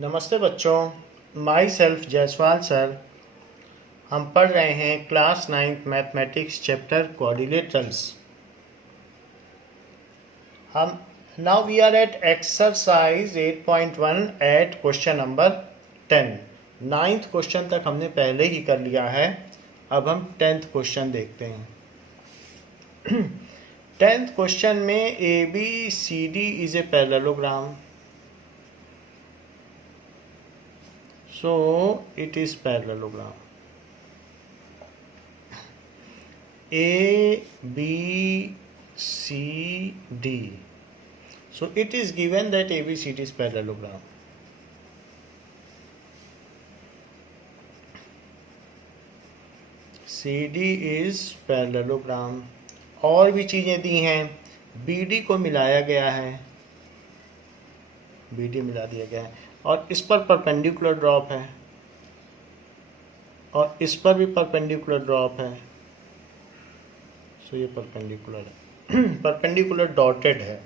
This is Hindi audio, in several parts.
नमस्ते बच्चों, माई सेल्फ जायसवाल सर। हम पढ़ रहे हैं class 9th mathematics chapter coordinators. हम now we are at exercise 8.1 at question number 10। 9th question तक हमने पहले ही कर लिया है। अब हम 10th क्वेश्चन देखते हैं। 10th क्वेश्चन में A B C D is a parallelogram. So it is parallelogram. A, B, C, D. So it is given that ABCD is parallelogram. CD is parallelogram. और भी चीज़ें दी हैं। BD को मिलाया गया है, BD मिला दिया गया है, और इस पर परपेंडिकुलर ड्रॉप है, और इस पर भी परपेंडिकुलर ड्रॉप है। सो ये परपेंडिकुलर है, परपेंडिकुलर डॉटेड है,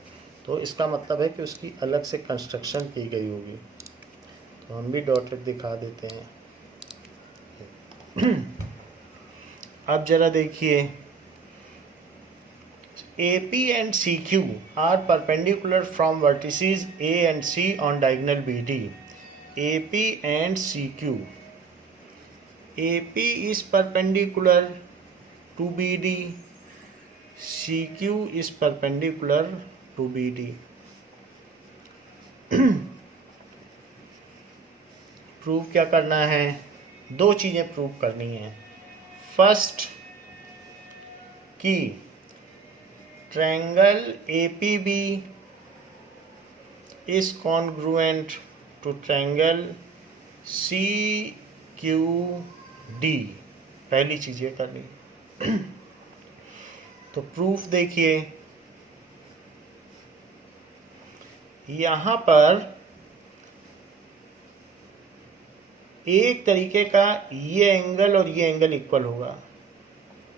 तो इसका मतलब है कि उसकी अलग से कंस्ट्रक्शन की गई होगी। तो हम भी डॉटेड दिखा देते हैं। अब जरा देखिए, AP and CQ are perpendicular from vertices A and C on diagonal BD. AP and CQ. AP is perpendicular to BD. CQ is perpendicular to BD. Prove क्या करना है? दो चीज़ें प्रूव करनी है। फर्स्ट कि triangle APB is congruent to triangle CQD। पहली चीज़ ये करनी। तो प्रूफ देखिए, यहाँ पर एक तरीके का ये एंगल और ये एंगल इक्वल होगा।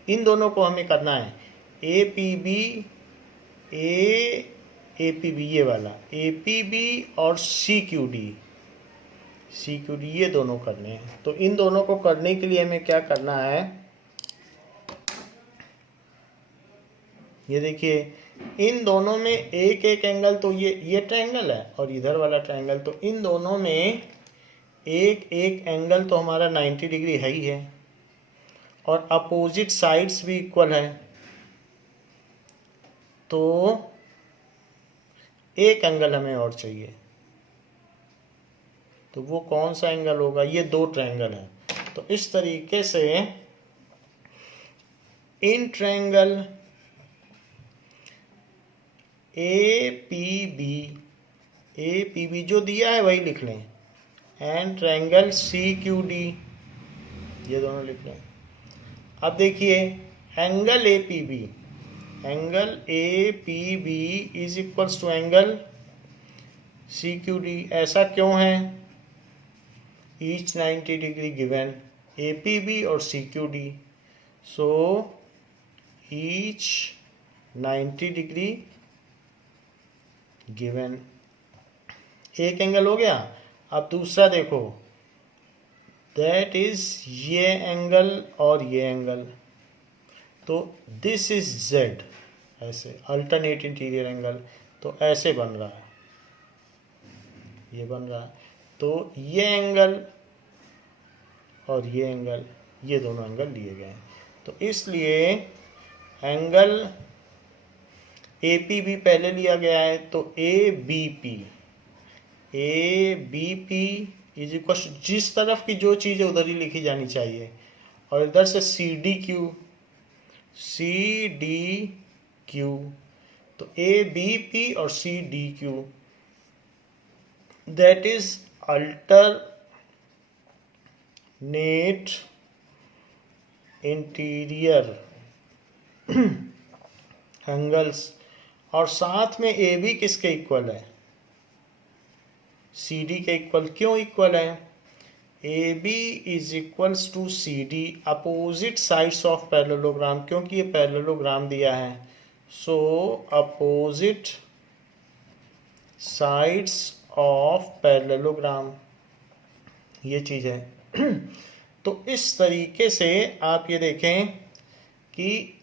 इन दोनों को हमें करना है। APB ये वाला APB और CQD ये दोनों करने हैं। तो इन दोनों को करने के लिए हमें क्या करना है? ये देखिए, इन दोनों में एक एक एंगल, तो ये ट्रायंगल है और इधर वाला ट्रायंगल, तो इन दोनों में एक एक एंगल तो हमारा 90 डिग्री है ही है, और अपोजिट साइड्स भी इक्वल है। तो एक एंगल हमें और चाहिए, तो वो कौन सा एंगल होगा? ये दो ट्रायंगल हैं। तो इस तरीके से इन ट्रायंगल APB जो दिया है वही लिख लें, एंड ट्रायंगल CQD ये दोनों लिख लें। अब देखिए, angle APB is equals to angle CQD। ऐसा क्यों है? ईच 90 डिग्री गिवन, APB और CQD, so each 90 degree given. एक एंगल हो गया। अब दूसरा देखो, दैट इज ये एंगल और ये एंगल, तो दिस इज Z, ऐसे अल्टरनेट इंटीरियर एंगल, तो ऐसे बन रहा है, ये बन रहा है। तो ये एंगल और ये एंगल, ये दोनों एंगल लिए गए हैं। तो इसलिए एंगल APB पहले लिया गया है, तो ABP इज इक्वल, जिस तरफ की जो चीज़ है उधर ही लिखी जानी चाहिए, और इधर से CDQ, तो ABP और CDQ, that is alternate interior angles. और साथ में AB किसके इक्वल है? CD के इक्वल। क्यों इक्वल है? AB is equals to CD, opposite sides of parallelogram, क्योंकि ये पैरेललोग्राम दिया है। So opposite sides of parallelogram, ये चीज़ है। तो इस तरीके से आप ये देखें कि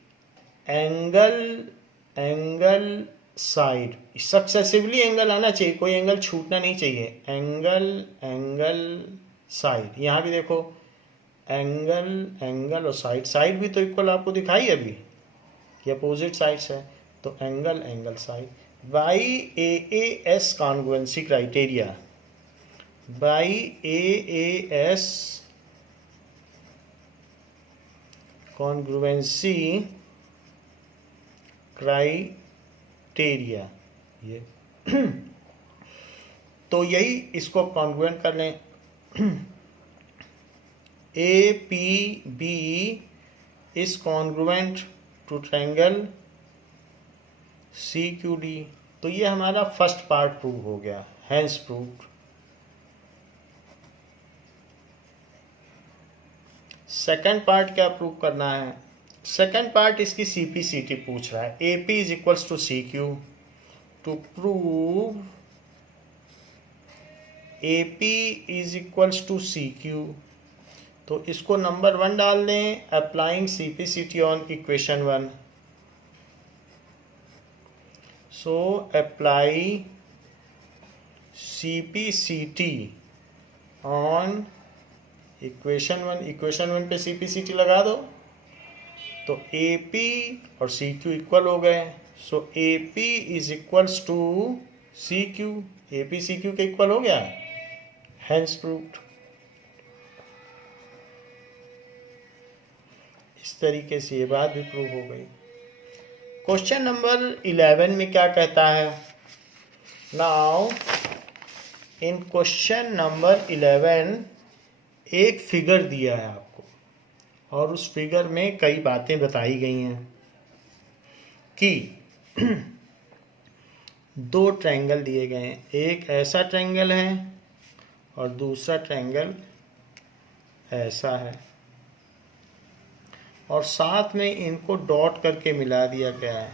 एंगल साइड सक्सेसिवली एंगल आना चाहिए, कोई एंगल छूटना नहीं चाहिए। एंगल साइड, यहाँ भी देखो एंगल और साइड भी तो इक्वल आपको दिखाई अभी कि अपोजिट साइड्स है। तो angle side by AAS congruency criteria, by AAS congruency criteria, ये तो यही इसको कॉन्ग्रुएंट कर लें। APB is congruent to triangle CQD। तो ये हमारा फर्स्ट पार्ट प्रूव हो गया, हैंस प्रूव्ड। सेकंड पार्ट क्या प्रूव करना है? सेकंड पार्ट इसकी CP/CT पूछ रहा है। AP is equals to CQ। To prove AP is equals to CQ, तो इसको नंबर 1 डाल दें, applying CP/CT on equation 1। So apply CP/CT on equation 1। Equation 1 पे CP/CT लगा दो तो AP और CQ इक्वल हो गए। So AP is equals to CQ, AP CQ के इक्वल हो गया, हैंस प्रूव्ड। इस तरीके से ये बात भी प्रूव हो गई। क्वेश्चन नंबर 11 में क्या कहता है? नाउ इन क्वेश्चन नंबर 11 एक फिगर दिया है आपको, और उस फिगर में कई बातें बताई गई हैं कि दो ट्रायंगल दिए गए हैं, एक ऐसा ट्रायंगल है और दूसरा ट्रायंगल ऐसा है, और साथ में इनको डॉट करके मिला दिया गया है।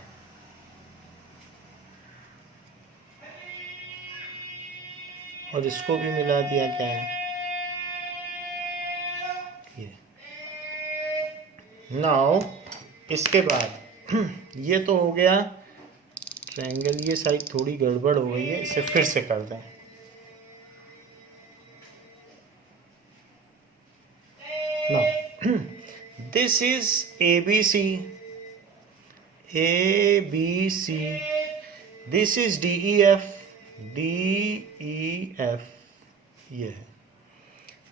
और इसको भी मिला दिया गया है। ये नाउ इसके बाद ये तो हो गया ट्रायंगल, ये साइड थोड़ी गड़बड़ हो गई है, इसे फिर से कर दें। Now this is ABC, this is DEF, ये है।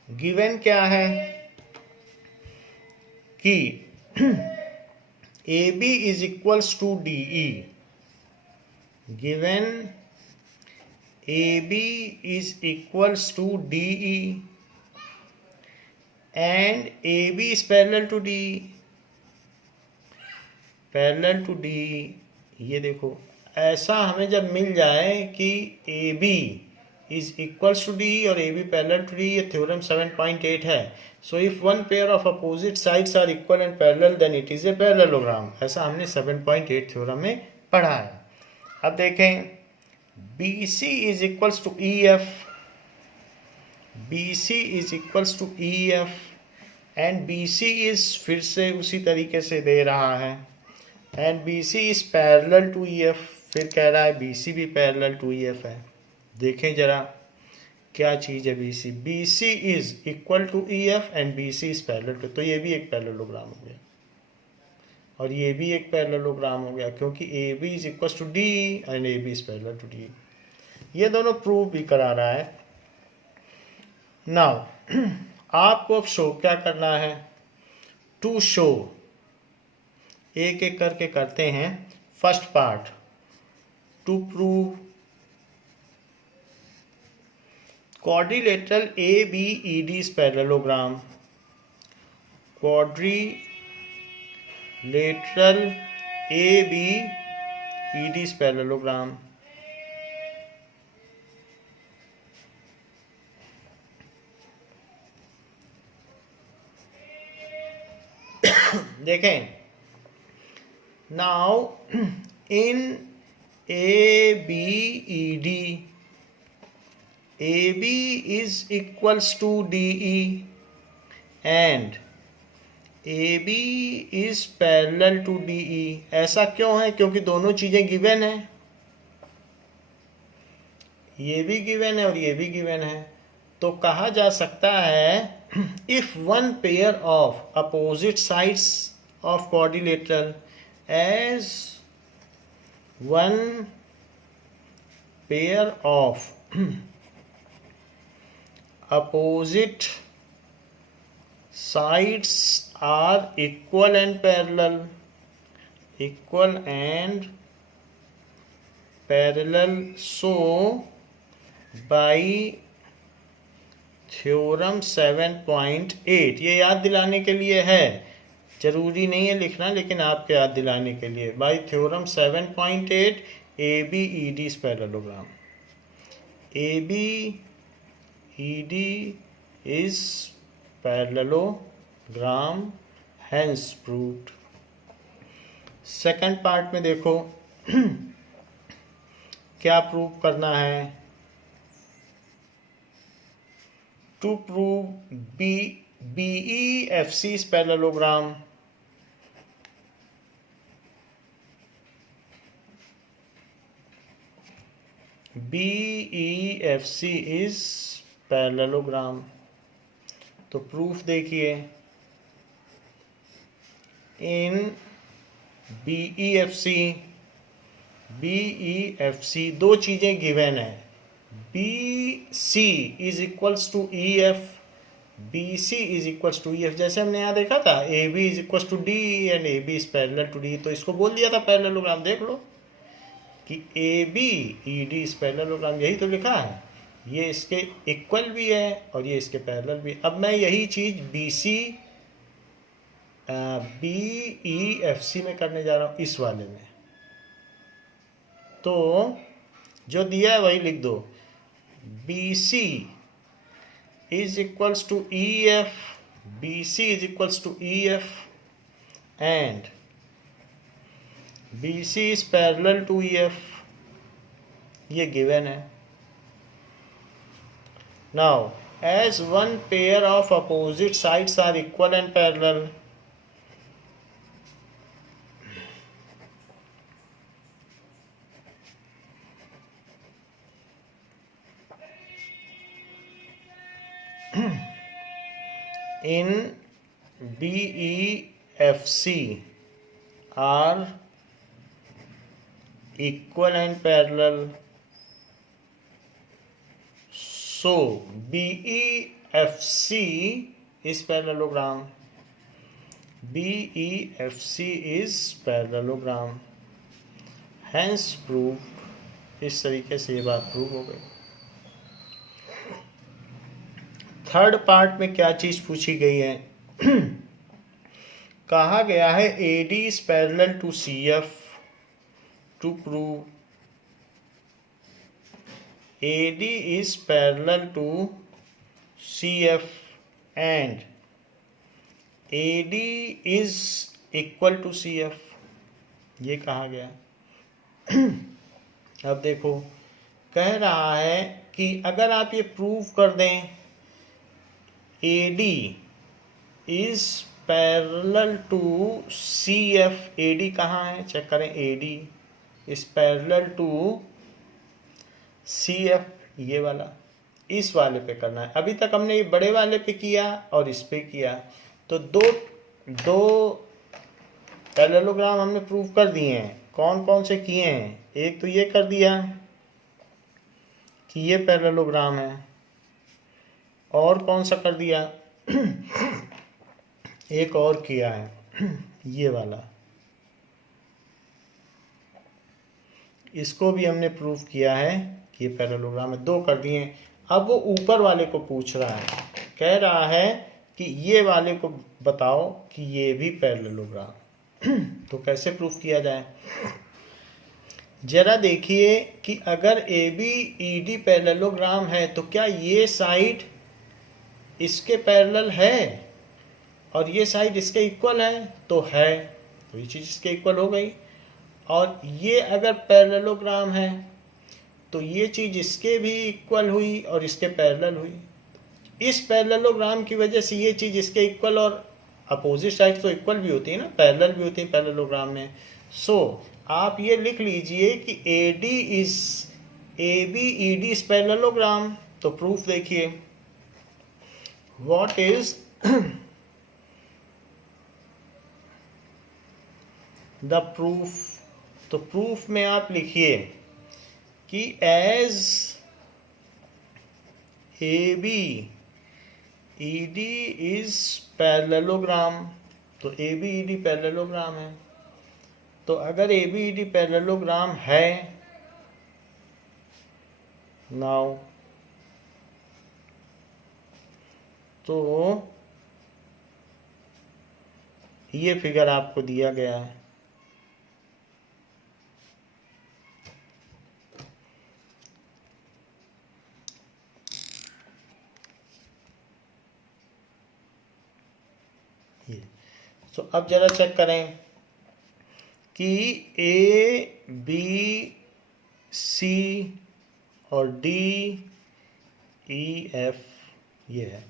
गिवन क्या है कि AB is equals to DE, given AB is equals to DE and AB is parallel to DE, parallel to DE। ये देखो ऐसा हमें जब मिल जाए कि AB is equals to DE और AB पैरेलल टू DE, ये थ्योरम 7.8 है। So if one pair of opposite sides are equal and parallel then it is a parallelogram, ऐसा हमने 7.8 थ्योरम में पढ़ा है। अब देखें BC is equals to EF, BC is equals to EF and BC is फिर से उसी तरीके से दे रहा है, and BC is parallel to EF, फिर कह रहा है BC भी पैरेलल टू EF है। देखें जरा क्या चीज़ है BC, BC is equal to EF and BC is parallel to, तो ये भी एक पैरेललोग्राम हो गया और ये भी एक पैरेललोग्राम हो गया, क्योंकि AB is equal to DE and AB is parallel to DE। ये दोनों प्रूव भी करा रहा है। नाउ आपको अब शो क्या करना है? टू शो, एक एक करके करते हैं। First part, to prove quadrilateral ABED is parallelogram, quadrilateral ABED is parallelogram। देखें now in ABED AB is equals to DE and AB is parallel to DE। ऐसा क्यों है? क्योंकि दोनों चीजें गिवन है, ये भी गिवन है और ये भी गिवन है। तो कहा जा सकता है if one pair of opposite sides of quadrilateral as one pair of opposite sides are equal and parallel so by theorem 7.8, ये याद दिलाने के लिए है, जरूरी नहीं है लिखना, लेकिन आपके याद दिलाने के लिए, by theorem 7.8 ABED is parallelogram। ABED is parallelogram, hence proved। Second part में देखो क्या प्रूव करना है। To prove BEFC is parallelogram, BEFC is parallelogram। तो प्रूफ देखिए, इन BEFC दो चीजें गिवन है, BC is equals to EF, BC is equals to EF। जैसे हमने यहाँ देखा था AB is equals to D and AB is parallel to D, तो इसको बोल दिया था पैरेललोग्राम। देख लो कि ABED इज पैरेललोग्राम, यही तो लिखा है। ये इसके इक्वल भी है और ये इसके पैरेलल भी। अब मैं यही चीज BEFC में करने जा रहा हूँ, इस वाले में। तो जो दिया है वही लिख दो, BC is equals to EF, BC is equals to EF and BC is parallel to EF, ये given है। Now as one pair of opposite sides are equal and parallel, in BEFC are equal and parallel, so BEFC is parallelogram, BEFC is parallelogram, hence proved। इस तरीके से ये बात प्रूव हो गई। थर्ड पार्ट में क्या चीज पूछी गई है कहा गया है AD is parallel to CF। To prove AD is parallel to CF and AD is equal to CF, ये कहा गया। अब देखो कह रहा है कि अगर आप ये प्रूव कर दें AD is parallel to CF, AD कहाँ है चेक करें, AD is parallel to CF, ये वाला, इस वाले पे करना है। अभी तक हमने ये बड़े वाले पे किया और इस पे किया, तो दो पैरेललोग्राम हमने प्रूव कर दिए हैं। कौन कौन से किए हैं? एक तो ये कर दिया कि ये पैरेललोग्राम है, और कौन सा कर दिया एक और किया है ये वाला, इसको भी हमने प्रूव किया है कि ये पैरेललोग्राम है। दो कर दिए। अब वो ऊपर वाले को पूछ रहा है, कह रहा है कि ये वाले को बताओ कि ये भी पैरेललोग्राम तो कैसे प्रूफ किया जाए? जरा देखिए कि अगर ABED पैरेललोग्राम है तो क्या ये साइड इसके पैरेलल है और ये साइड इसके इक्वल है? तो है, तो ये चीज इसके इक्वल हो गई। और ये अगर पैरेललोग्राम है तो ये चीज़ इसके भी इक्वल हुई और इसके पैरेलल हुई। इस पैरेललोग्राम की वजह से ये चीज़ इसके इक्वल, और अपोजिट साइड तो इक्वल भी होती है ना, पैरेलल भी होती है पैरेललोग्राम में। सो आप ये लिख लीजिए कि AD is AB ED is parallelogram. तो प्रूफ देखिए, व्हाट इज द प्रूफ। तो प्रूफ में आप लिखिए कि as AB ED is parallelogram, तो AB ED पैरेललोग्राम है। तो अगर AB ED पैरेललोग्राम है, नाउ तो ये फिगर आपको दिया गया है। तो अब जरा चेक करें कि ABC और DEF ये है।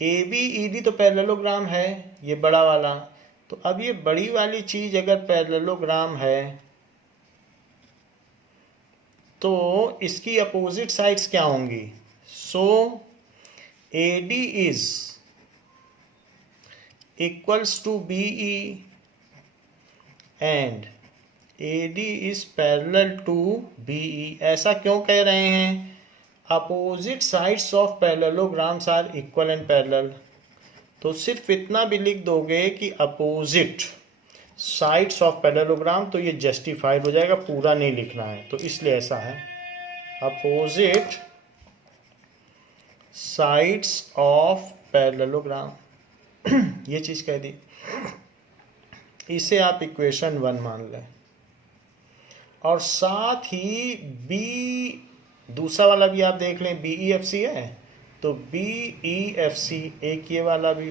AB ED तो पैरेललोग्राम है, ये बड़ा वाला। तो अब ये बड़ी वाली चीज अगर पैरेललोग्राम है तो इसकी अपोजिट साइड्स क्या होंगी। सो AD is equals to BE and AD is parallel to BE। ऐसा क्यों कह रहे हैं? Opposite sides of parallelograms are equal and parallel. तो सिर्फ इतना भी लिख दोगे कि अपोजिट साइड्स ऑफ पैरेललोग्राम, तो ये जस्टिफाइड हो जाएगा, पूरा नहीं लिखना है। तो इसलिए ऐसा है, अपोजिट साइड्स ऑफ पैरेललोग्राम ये चीज कह दी। इसे आप इक्वेशन 1 मान लें। और साथ ही बी दूसरा वाला भी आप देख लें, BEFC है, तो BEFC एक ये वाला भी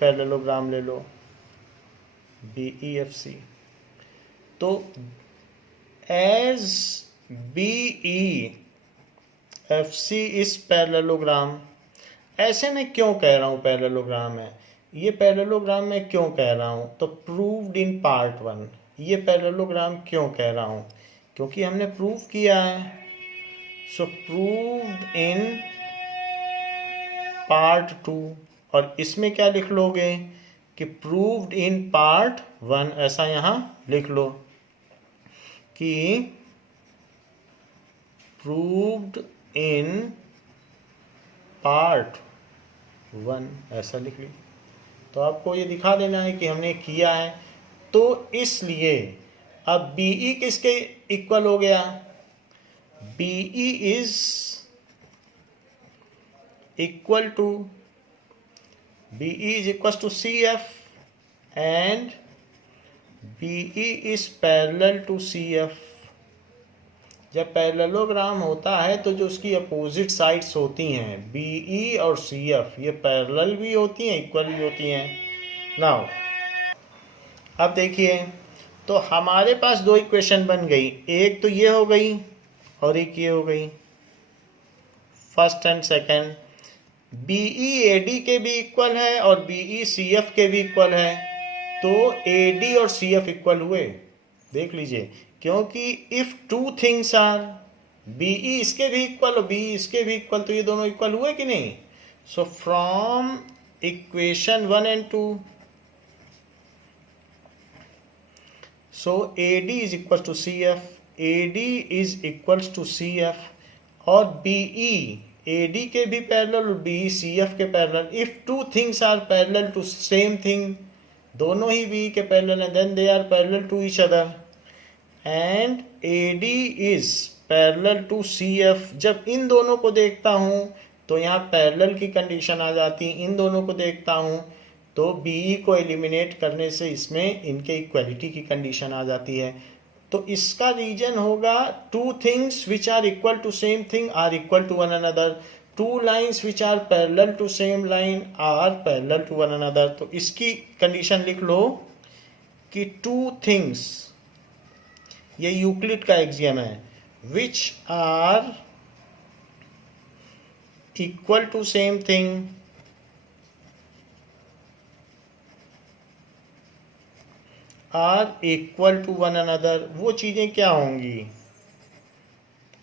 पैरेललोग्राम ले लो, BEFC। तो एज BEFC इस पैरेललोग्राम, ऐसे मैं क्यों कह रहा हूँ पैरेललोग्राम है, ये पैरेललोग्राम मैं क्यों कह रहा हूँ, तो प्रूव्ड इन पार्ट 1। ये पैरेललोग्राम क्यों कह रहा हूँ, क्योंकि हमने प्रूव किया है। सो प्रूव्ड इन पार्ट 2, और इसमें क्या लिख लोगे कि प्रूव्ड इन पार्ट 1, ऐसा यहाँ लिख लो कि प्रूव्ड इन पार्ट 1, ऐसा लिख ली। तो आपको ये दिखा देना है कि हमने किया है। तो इसलिए अब BE किसके इक्वल हो गया, BE is equal to CF and BE is parallel to CF। जब पैरेललोग्राम होता है तो जो उसकी अपोजिट साइड्स होती हैं BE और CF, ये पैरेलल भी होती हैं, इक्वल भी होती हैं। नाउ अब देखिए, तो हमारे पास दो इक्वेशन बन गई, एक तो ये हो गई और एक ये हो गई, first and second. BE AD के भी इक्वल है और BE CF के भी इक्वल है, तो AD और CF इक्वल हुए। देख लीजिए, क्योंकि if two things are, BE इसके भी इक्वल और BE इसके भी इक्वल, तो ये दोनों इक्वल हुए कि नहीं। So from equation 1 and 2, so AD is equal to CF, AD is equals to CF, और BE AD के भी पैरेलल और BE CF के parallel. If two things are parallel to same thing, दोनों ही BE के पैरेलल हैं, then they are parallel to each other. And AD is parallel to CF। जब इन दोनों को देखता हूं तो यहाँ पैरेलल की कंडीशन आ जाती है, इन दोनों को देखता हूं तो BE को एलिमिनेट करने से इसमें इनके इक्वलिटी की कंडीशन आ जाती है। तो इसका रीजन होगा two things which are equal to same thing are equal to one another, two lines which are parallel to same line are parallel to one another. तो इसकी कंडीशन लिख लो कि टू थिंग्स, ये यूक्लिड का एक्सियम है, which are equal to same thing are equal to one another, वो चीज़ें क्या होंगी?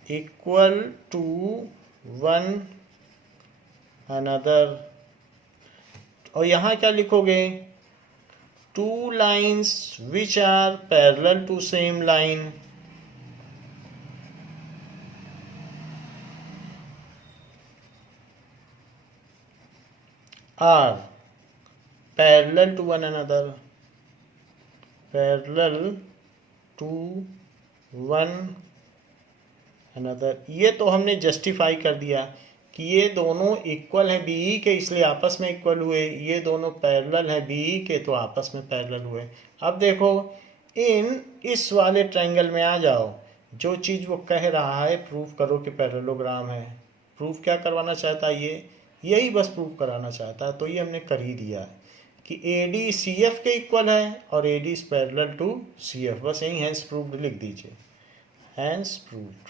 equal to one another। और यहाँ क्या लिखोगे? two lines which are parallel to same line are parallel to one another, parallel to one another। ये तो हमने जस्टिफाई कर दिया कि ये दोनों इक्वल हैं बीई के, इसलिए आपस में इक्वल हुए। ये दोनों पैरेलल हैं बीई के, तो आपस में पैरेलल हुए। अब देखो इस वाले ट्रायंगल में आ जाओ, जो चीज़ वो कह रहा है प्रूव करो कि पैरेललोग्राम है। प्रूफ क्या करवाना चाहता है? ये यही बस प्रूफ कराना चाहता है, तो ये हमने कर ही दिया कि ए डी सी एफ के इक्वल है और A D is parallel to C F. बस यही हैंस प्रूव्ड लिख दीजिए, हैंस प्रूव्ड।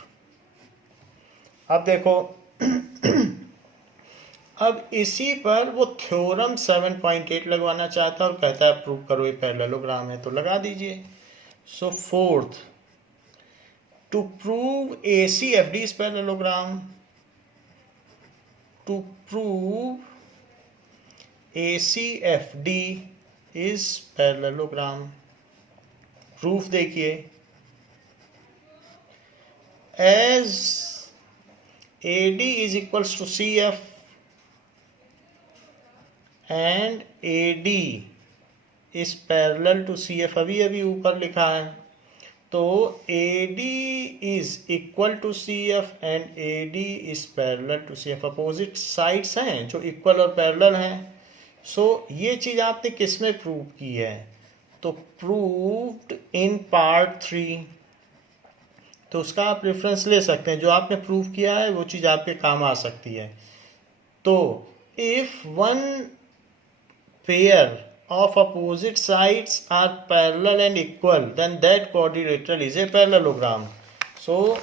अब देखो अब इसी पर वो थ्योरम 7.8 लगवाना चाहता है और कहता है प्रूव करो ये पैरेललोग्राम है, तो लगा दीजिए। So fourth, to prove A C F D is parallelogram, to prove ACFD is parallelogram। Proof देखिए, as AD is equals to CF and AD is parallel to CF, अभी अभी ऊपर लिखा है, तो AD is equal to CF and AD is parallel to CF। Opposite sides हैं जो इक्वल और पैरेलल हैं। सो ये चीज़ आपने किस में प्रूव की है? तो प्रूव्ड इन पार्ट 3। तो उसका आप रेफरेंस ले सकते हैं, जो आपने प्रूव किया है वो चीज़ आपके काम आ सकती है। तो if one pair of opposite sides are parallel and equal, then that quadrilateral is a parallelogram। So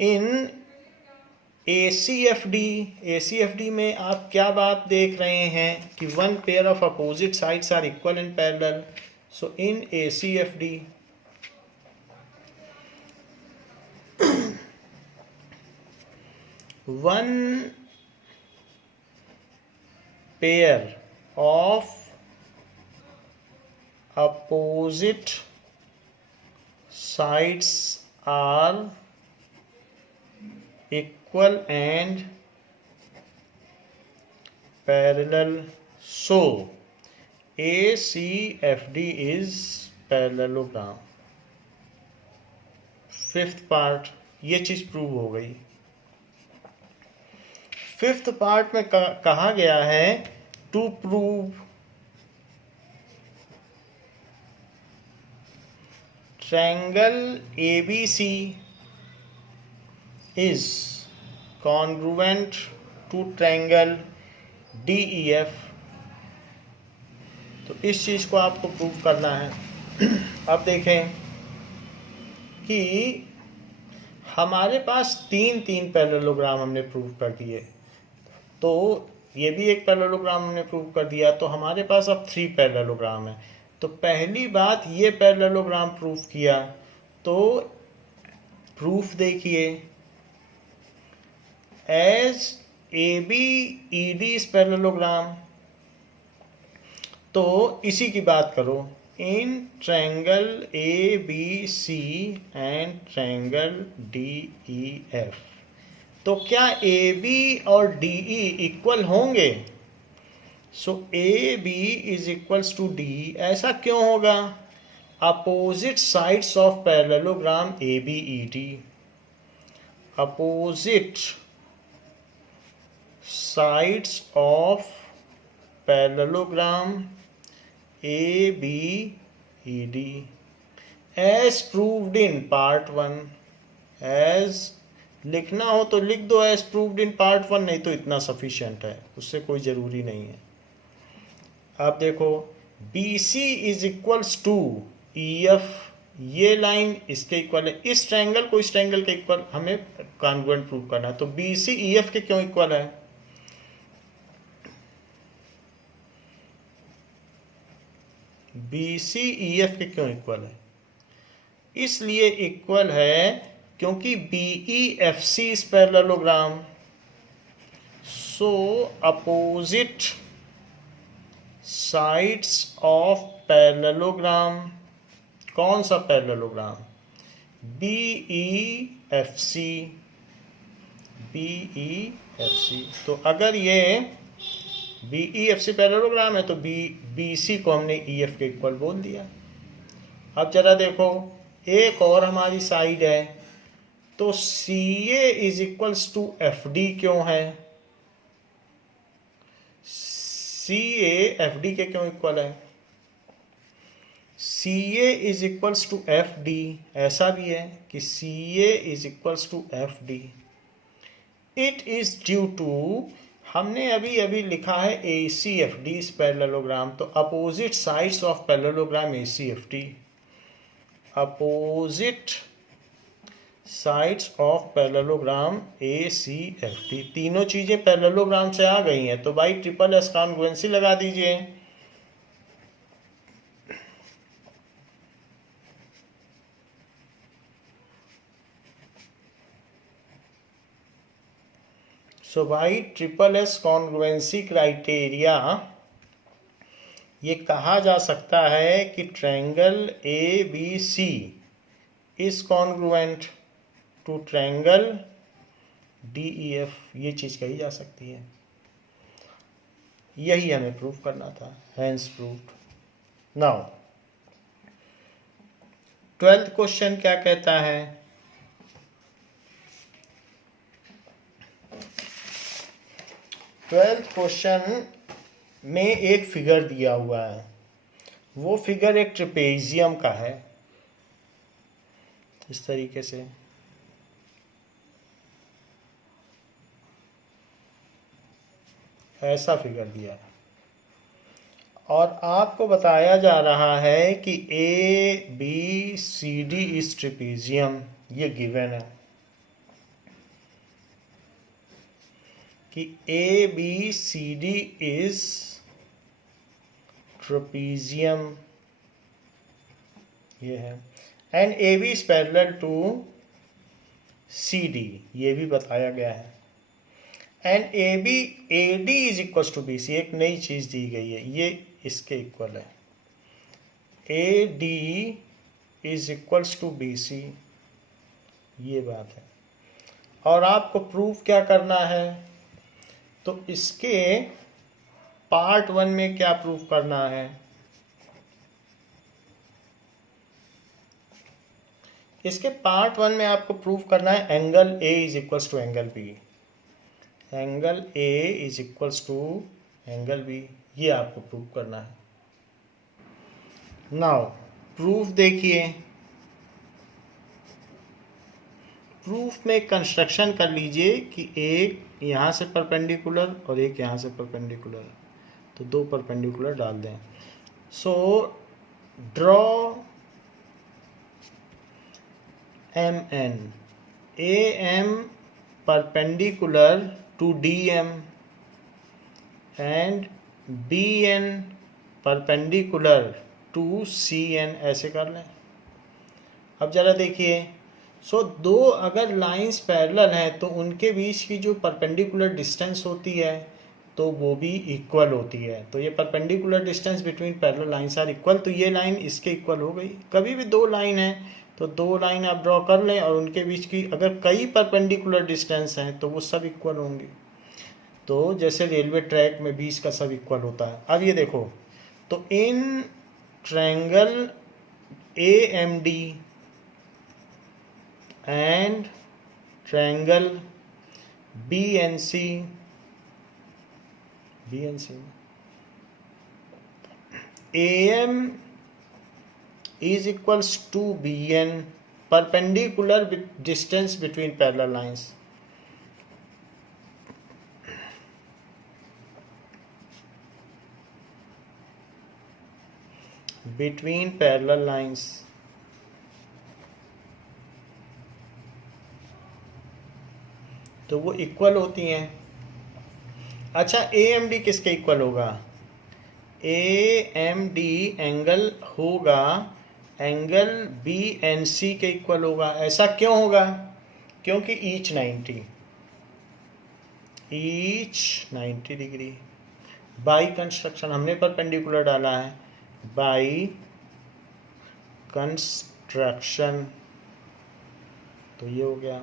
in ACFD में आप क्या बात देख रहे हैं कि one pair of opposite sides are equal and parallel। So in ACFD one pair of opposite sides are equal and parallel, so ACFD is parallelogram। Fifth part, ये चीज प्रूव हो गई। फिफ्थ पार्ट में कहा गया है to prove triangle ABC is congruent to triangle DEF। तो इस चीज को आपको प्रूव करना है। अब देखें कि हमारे पास तीन पैरेललोग्राम हमने प्रूव कर दिए, तो ये भी एक पैरेललोग्राम हमने प्रूव कर दिया, तो हमारे पास अब 3 पैरेललोग्राम है। तो पहली बात, ये पैरेललोग्राम प्रूफ किया, तो प्रूफ देखिए, एज ABED इज पैरेललोग्राम। तो इसी की बात करो, in triangle ABC and triangle DEF। तो क्या AB और DE इक्वल होंगे? So AB is equals to DE। ऐसा क्यों होगा? Opposite sides of parallelogram ABED, opposite sides of parallelogram ABED as proved in part 1। As लिखना हो तो लिख दो एज प्रूव्ड इन पार्ट 1, नहीं तो इतना सफिशिएंट है, उससे कोई ज़रूरी नहीं है। आप देखो, BC is equals to EF ये लाइन इसके इक्वल है, इस ट्रायंगल को इस ट्रायंगल के इक्वल हमें कॉन्ग्रुएंट प्रूव करना है। तो बी सी ई एफ के क्यों इक्वल है? बी सी ई एफ के क्यों इक्वल है? इसलिए इक्वल है क्योंकि B E F C is parallelogram, so opposite sides of parallelogram, कौन सा parallelogram? B E F C, B E F C. तो अगर ये B E F C parallelogram है तो बी सी को हमने ई एफ के इक्वल बोल दिया। अब जरा देखो, एक और हमारी साइड है, तो C A is equals to F D क्यों है? सी ए एफ डी के क्यों इक्वल है? C A is equals to F D, ऐसा भी है कि C A is equals to F D. It is due to, हमने अभी अभी लिखा है A C F D is parallelogram, तो opposite sides of parallelogram A C F D, opposite sides of parallelogram A C F D. तीनों चीजें पैरेललोग्राम से आ गई हैं, तो भाई ट्रिपल एस कॉन्ग्रुएंसी लगा दीजिए। सो भाई ट्रिपल एस कॉन्ग्रुएंसी क्राइटेरिया, ये कहा जा सकता है कि triangle A B C is congruent to triangle D E F, ये चीज कही जा सकती है। यही हमें प्रूव करना था, hence proved. Now 12th question क्या कहता है? 12th क्वेश्चन में एक फिगर दिया हुआ है, वो फिगर एक ट्रेपेजियम का है, इस तरीके से। ऐसा फिगर दिया है और आपको बताया जा रहा है कि A B C D is trapezium, ये गिवन है कि A B C D is trapezium, ये है, and A B is parallel to C D, ये भी बताया गया है, and A B A D is equal to B C, एक नई चीज दी गई है, ये इसके इक्वल है, A D is equals to B C, ये बात है। और आपको प्रूफ क्या करना है? तो इसके पार्ट 1 में क्या प्रूफ करना है? इसके पार्ट 1 में आपको प्रूफ करना है angle A is equals to angle B, angle A is equals to angle B, ये आपको प्रूव करना है। नाउ प्रूफ देखिए, प्रूफ में कंस्ट्रक्शन कर लीजिए कि एक यहाँ से परपेंडिकुलर और एक यहाँ से परपेंडिकुलर, तो दो परपेंडिकुलर डाल दें। So draw M N, A M perpendicular to D M and B N perpendicular to C N, ऐसे कर लें। अब जरा देखिए, सो दो अगर लाइंस पैरेलल हैं तो उनके बीच की जो परपेंडिकुलर डिस्टेंस होती है तो वो भी इक्वल होती है। तो ये perpendicular distance between parallel lines are equal, तो ये लाइन इसके इक्वल हो गई। कभी भी दो लाइन है तो दो लाइन आप ड्रॉ कर लें और उनके बीच की अगर कई परपेंडिकुलर डिस्टेंस हैं तो वो सब इक्वल होंगे। तो जैसे रेलवे ट्रैक में बीच का सब इक्वल होता है। अब ये देखो, तो in triangle A M D and triangle B N C A M is equals to bn, perpendicular distance between parallel lines, between parallel lines, तो वो इक्वल होती हैं। अच्छा, ए एम डी किसके इक्वल होगा? ए एम डी एंगल होगा एंगल बी एन सी के इक्वल होगा। ऐसा क्यों होगा? क्योंकि ईच 90 डिग्री। बाई कंस्ट्रक्शन हमने परपेंडिकुलर डाला है, बाई कंस्ट्रक्शन, तो ये हो गया।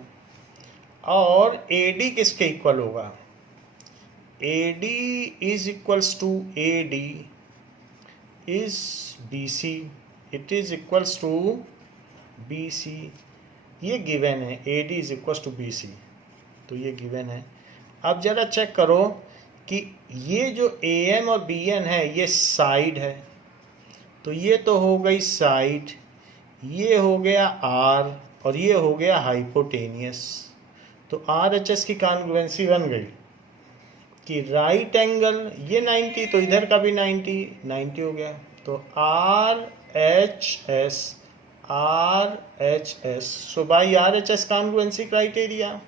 और ए डी किसके इक्वल होगा? A D is equals to A D is B C, it is equals to B C. ये गिवन है, A D is equals to B C, तो ये गिवन है। अब जरा चेक करो कि ये जो ए एम और बी एन है ये साइड है, तो ये तो हो गई साइड, ये हो गया आर और ये हो गया हाइपोटेनियस। तो आर एच एस की कॉन्ग्रुएंसी बन गई कि राइट एंगल ये 90, तो इधर का भी 90 हो गया। तो R H S, so by R H S congruency criteria.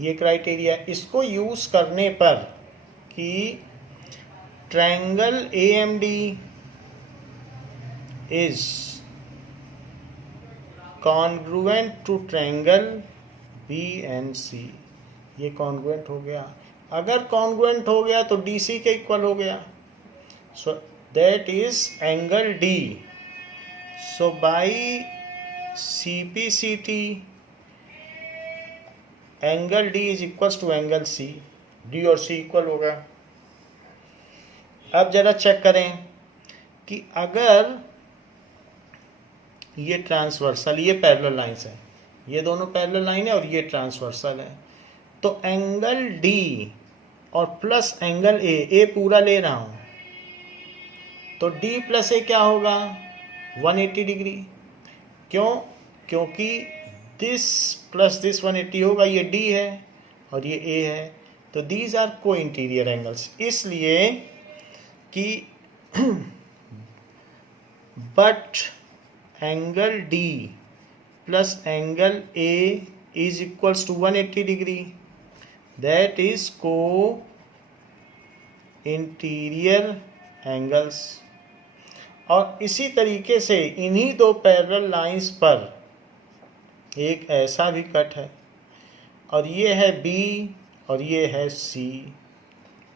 ये क्राइटेरिया, इसको यूज करने पर कि triangle A M D is congruent to triangle B N C, ये कॉन्ग्रुएंट हो गया। अगर कॉन्ग्रुएंट हो गया तो डी सी के इक्वल हो गया, so that is angle D. So by C P C T angle D is equals to angle C, D और सी इक्वल होगा। अब जरा चेक करें कि अगर ये ट्रांसवर्सल, ये पैरेलल लाइंस है, ये दोनों पैरेलल लाइन है और ये ट्रांसवर्सल है, तो एंगल डी और प्लस एंगल ए पूरा ले रहा हूं, तो डी प्लस ए क्या होगा? 180 डिग्री। क्यों? क्योंकि दिस प्लस दिस 180 होगा, ये डी है और ये ए है, तो these are co interior angles. इसलिए कि but angle D plus angle A is equals to 180 degree, that is co interior angles. और इसी तरीके से इन्हीं दो पैरेलल लाइंस पर एक ऐसा भी कट है, और ये है बी और ये है सी,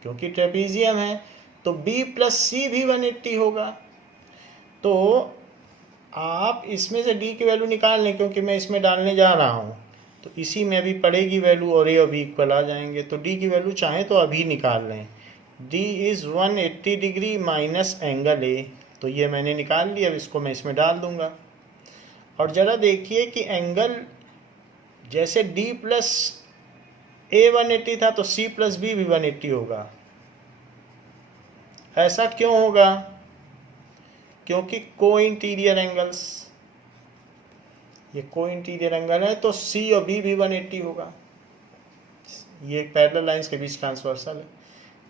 क्योंकि ट्रेपीजियम है तो बी प्लस सी भी 180 होगा। तो आप इसमें से डी की वैल्यू निकाल लें, क्योंकि मैं इसमें डालने जा रहा हूँ, तो इसी में अभी पड़ेगी वैल्यू और ए और बी इक्वल आ जाएंगे। तो डी की वैल्यू चाहें तो अभी निकाल लें। D is 180 degree minus angle A, तो ये मैंने निकाल लिया, अब इसको मैं इसमें डाल दूंगा। और ज़रा देखिए कि एंगल जैसे डी प्लस ए 180 था तो सी प्लस बी भी 180 होगा। ऐसा क्यों होगा? क्योंकि को इंटीरियर एंगल्स, ये को इंटीरियर एंगल है, तो सी और बी भी 180 होगा। ये पैरेलल लाइंस के बीच ट्रांसवर्सल है,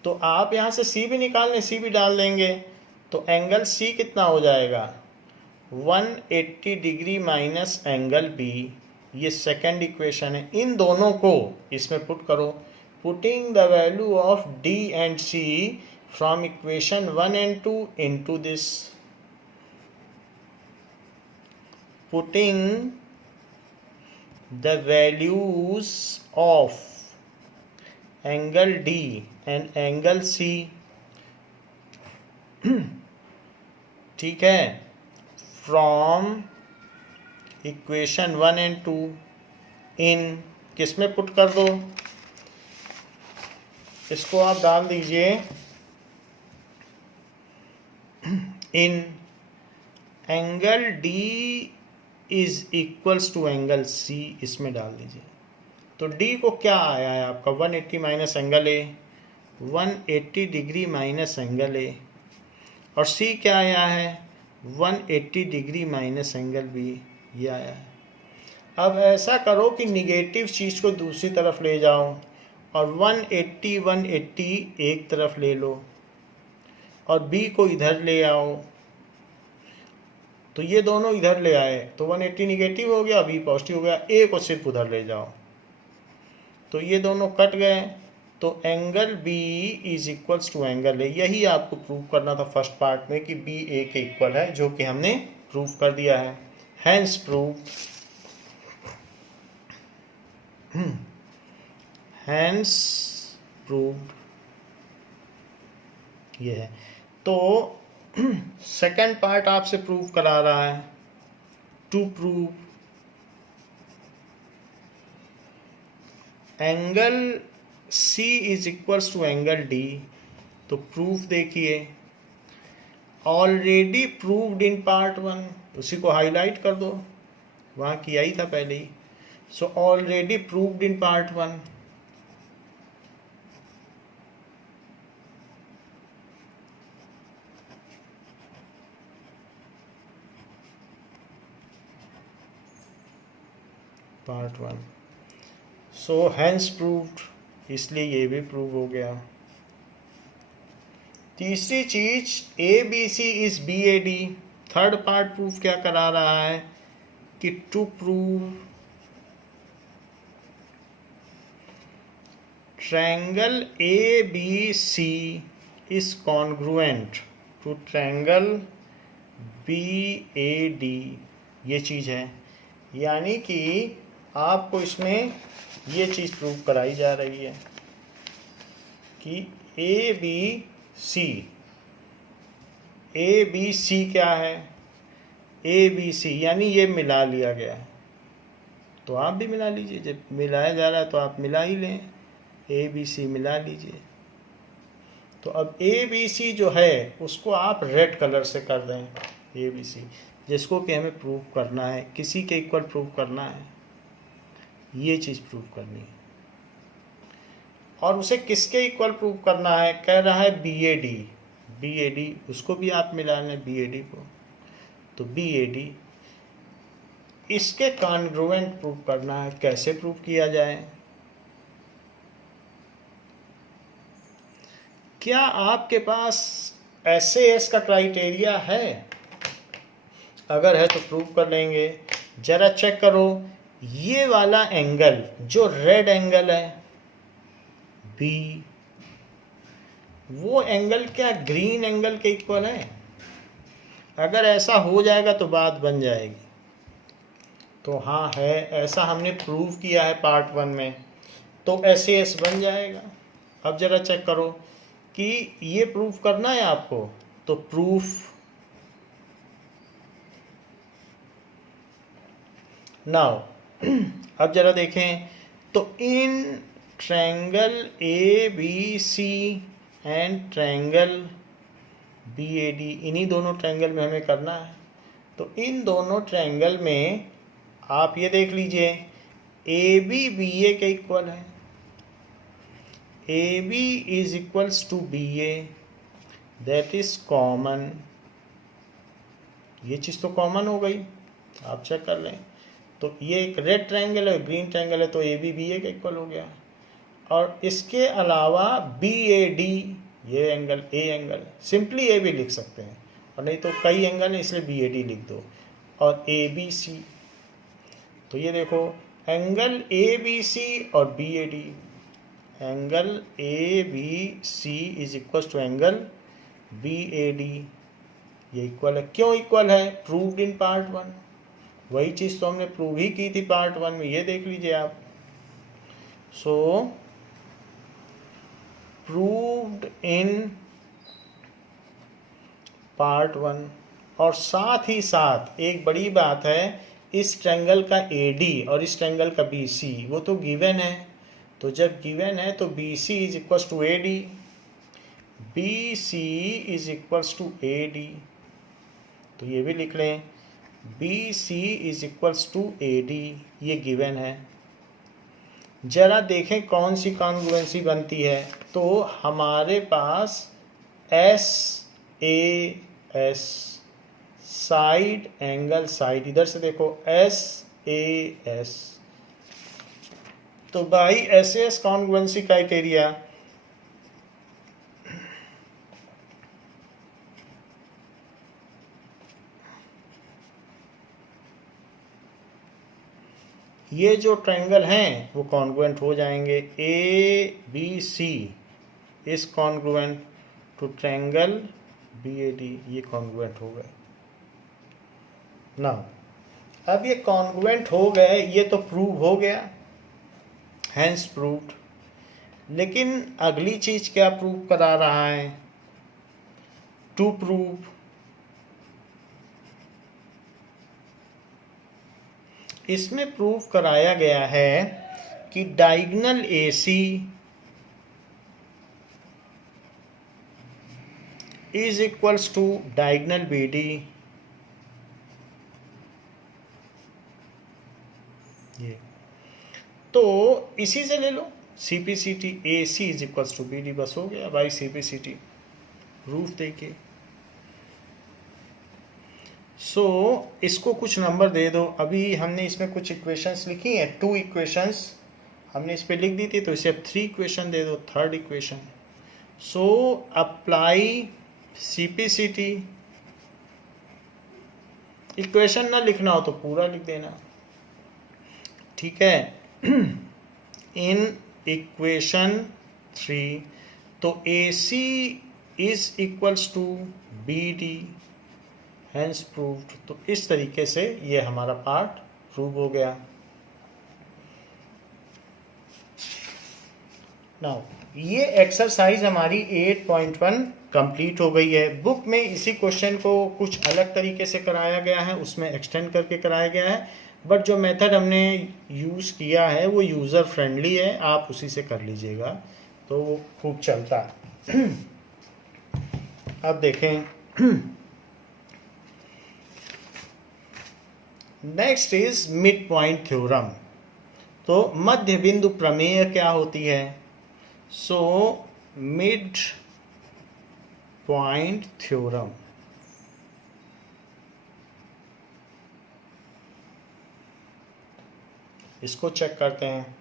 तो आप यहाँ से सी भी निकाल लें, सी भी डाल देंगे, तो एंगल सी कितना हो जाएगा? 180 डिग्री माइनस एंगल बी। ये सेकंड इक्वेशन है, इन दोनों को इसमें पुट करो। Putting the value of D and C from equation 1 and 2 into this, putting the values of angle D and angle C, ठीक है, फ्रॉम इक्वेशन 1 and 2 इन किस में पुट कर दो? इसको आप डाल दीजिए in angle D is equals to angle C, इसमें डाल दीजिए। तो D को क्या आया है आपका? 180 minus angle A, 180 degree minus angle A, और C क्या आया है? 180 डिग्री माइनस एंगल B, ये आया है। अब ऐसा करो कि निगेटिव चीज़ को दूसरी तरफ ले जाओ और 180 180 एक तरफ ले लो और B को इधर ले आओ। तो ये दोनों इधर ले आए तो 180 निगेटिव हो गया, B पॉजिटिव हो गया। A को सिर्फ उधर ले जाओ तो ये दोनों कट गए। तो angle B is equals to angle A। यही आपको प्रूव करना था फर्स्ट पार्ट में कि B A के इक्वल है, जो कि हमने प्रूव कर दिया है। हैंस प्रूव, हैंस प्रूव्ड, ये है। तो सेकंड पार्ट आपसे प्रूव करा रहा है, to prove angle C is equals to angle D। तो प्रूफ देखिए, ऑलरेडी प्रूव्ड इन पार्ट 1, उसी को हाईलाइट कर दो, वहाँ किया ही था पहले ही। So already proved in part 1। Part 1, so hence proved, इसलिए ये भी प्रूव हो गया। तीसरी चीज ABC is BAD। Third part proof क्या करा रहा है कि to prove triangle ABC is congruent to triangle BAD, ये चीज है। यानी कि आपको इसमें ये चीज प्रूव कराई जा रही है कि ABC क्या है, ABC यानी ये मिला लिया गया है। तो आप भी मिला लीजिए, जब मिलाया जा रहा है तो आप मिला ही लें, ABC मिला लीजिए। तो अब ABC जो है उसको आप रेड कलर से कर दें, ABC जिसको कि हमें प्रूव करना है, किसी के इक्वल प्रूव करना है, ये चीज़ प्रूव करनी है। और उसे किसके इक्वल प्रूव करना है, कह रहा है BAD, उसको भी आप मिला लें BAD को। तो BAD इसके कॉन्ग्रुएंट प्रूव करना है। कैसे प्रूव किया जाए? क्या आपके पास SAS का क्राइटेरिया है? अगर है तो प्रूव कर लेंगे। जरा चेक करो, ये वाला एंगल जो रेड एंगल है B, वो एंगल क्या ग्रीन एंगल के इक्वल है? अगर ऐसा हो जाएगा तो बात बन जाएगी। तो हाँ है, ऐसा हमने प्रूव किया है पार्ट 1 में, तो SAS बन जाएगा। अब जरा चेक करो कि ये प्रूव करना है आपको, तो प्रूफ नाउ। अब जरा देखें तो in triangle ABC and triangle BAD, इन्हीं दोनों ट्रायंगल में हमें करना है। तो इन दोनों ट्रायंगल में आप ये देख लीजिए, AB BA के इक्वल है, AB is equals to BA, that is common. ये चीज़ तो कॉमन हो गई, आप चेक कर लें। तो ये एक रेड ट्रायंगल है, ग्रीन ट्रायंगल है, तो AB BA के इक्वल हो गया। और इसके अलावा BAD, ये angle A angle, simply A भी लिख सकते हैं, और नहीं तो कई एंगल है इसलिए BAD लिख दो। और ABC, तो ये देखो एंगल ABC और BAD, angle ABC is equal to angle BAD, ये इक्वल है। क्यों इक्वल है? Proved in part 1। वही चीज़ तो हमने प्रूव ही की थी पार्ट 1 में, ये देख लीजिए आप। सो प्रूव्ड इन पार्ट 1। और साथ ही साथ एक बड़ी बात है, इस ट्रायंगल का AD और इस ट्रायंगल का BC वो तो गिवन है। तो जब गिवन है तो BC is equals to AD, BC is equals to AD। तो ये भी लिख लें, BC is equals to AD, ये गिवन है। जरा देखें कौन सी कॉन्ग्रुएंसी बनती है। तो हमारे पास SAS, साइड एंगल साइड, इधर से देखो SAS, तो बाई एसएस कॉन्ग्रुएंसी क्राइटेरिया ये जो ट्रायंगल हैं वो कॉन्ग्रुएंट हो जाएंगे। A B C is congruent to triangle B A D, ये कॉन्ग्रुएंट हो गए ना। अब ये कॉन्ग्रुएंट हो गए, ये तो प्रूव हो गया, हैंस प्रूव्ड। लेकिन अगली चीज क्या प्रूव करा रहा है? टू प्रूव इसमें प्रूव कराया गया है कि diagonal AC is equals to diagonal BD ये तो इसी से ले लो CPCT AC is equals to BD, बस हो गया बाई CPCT प्रूफ देखिए। सो इसको कुछ नंबर दे दो। अभी हमने इसमें कुछ इक्वेशंस लिखी हैं, 2 इक्वेशंस हमने इस पे लिख दी थी, तो इसे अब 3 इक्वेशन दे दो। Third equation, so apply CPCT। Equation ना लिखना हो तो पूरा लिख देना, ठीक है। इन इक्वेशन 3 तो AC is equals to BD, hence proved. तो इस तरीके से ये हमारा पार्ट प्रूव हो गया। नाउ ये एक्सरसाइज हमारी 8.1 कंप्लीट हो गई है। बुक में इसी क्वेश्चन को कुछ अलग तरीके से कराया गया है, उसमें एक्सटेंड करके कराया गया है, बट जो मेथड हमने यूज़ किया है वो यूज़र फ्रेंडली है, आप उसी से कर लीजिएगा तो वो खूब चलता है। अब देखें, next is mid point theorem. तो मध्य बिंदु प्रमेय क्या होती है? सो मिड पॉइंट थ्योरम इसको चेक करते हैं।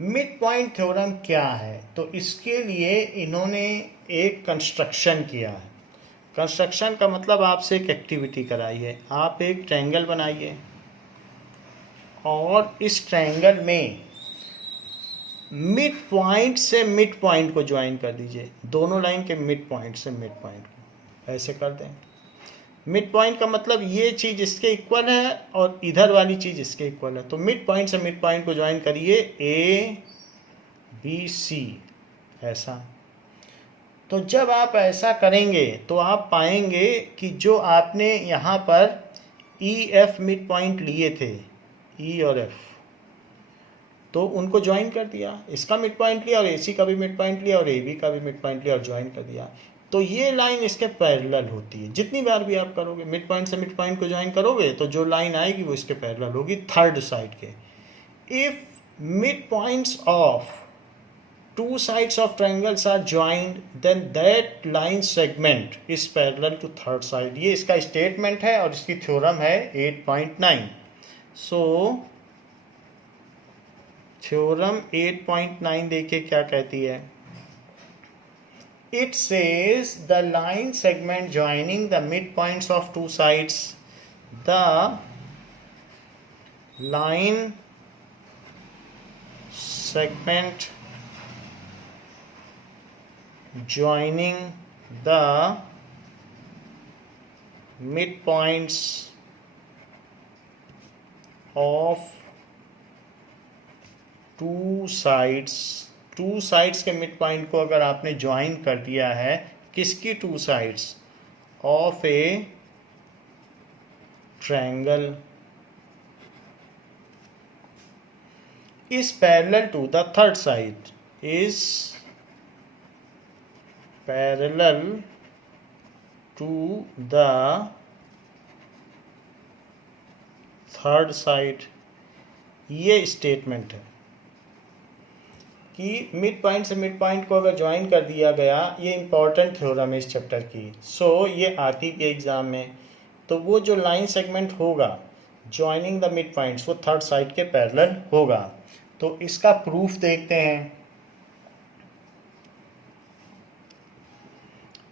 मिड पॉइंट थ्योरम क्या है? तो इसके लिए इन्होंने एक कंस्ट्रक्शन किया है। कंस्ट्रक्शन का मतलब आपसे एक एक्टिविटी कराई है। आप एक ट्रायंगल बनाइए और इस ट्रायंगल में मिड पॉइंट से मिड पॉइंट को ज्वाइन कर दीजिए, दोनों लाइन के मिड पॉइंट से मिड पॉइंट को ऐसे कर दें। मिड पॉइंट का मतलब ये चीज़ इसके इक्वल है और इधर वाली चीज़ इसके इक्वल है, तो मिड पॉइंट से मिड पॉइंट को ज्वाइन करिए ABC ऐसा। तो जब आप ऐसा करेंगे तो आप पाएंगे कि जो आपने यहाँ पर EF मिड पॉइंट लिए थे, E और F, तो उनको ज्वाइन कर दिया, इसका मिड पॉइंट लिया और AC का भी मिड पॉइंट लिया और AB का भी मिड पॉइंट लिया और ज्वाइन कर दिया। तो ये लाइन इसके पैरेलल होती है। जितनी बार भी आप करोगे मिड पॉइंट से मिड पॉइंट को ज्वाइन करोगे तो जो लाइन आएगी वो इसके पैरेलल होगी थर्ड साइड के। If mid points of two sides of triangles are joined then that line segment is parallel to third side। ये इसका स्टेटमेंट है और इसकी थ्योरम है 8.9। सो थ्योरम 8.9 देखिए क्या कहती है। It says the line segment joining the midpoints of two sides, the line segment joining the midpoints of two sides के मिड पॉइंट को अगर आपने ज्वाइन कर दिया है, किसकी two sides? Of a triangle is parallel to the third side, is parallel to the third side. ये स्टेटमेंट है कि मिड पॉइंट से मिड पॉइंट को अगर ज्वाइन कर दिया गया, ये इंपॉर्टेंट थ्योरम है इस चैप्टर की। सो ये आती भी एग्जाम में तो वो जो लाइन सेगमेंट होगा ज्वाइनिंग द मिड पॉइंट्स वो थर्ड साइड के पैरेलल होगा। तो इसका प्रूफ देखते हैं।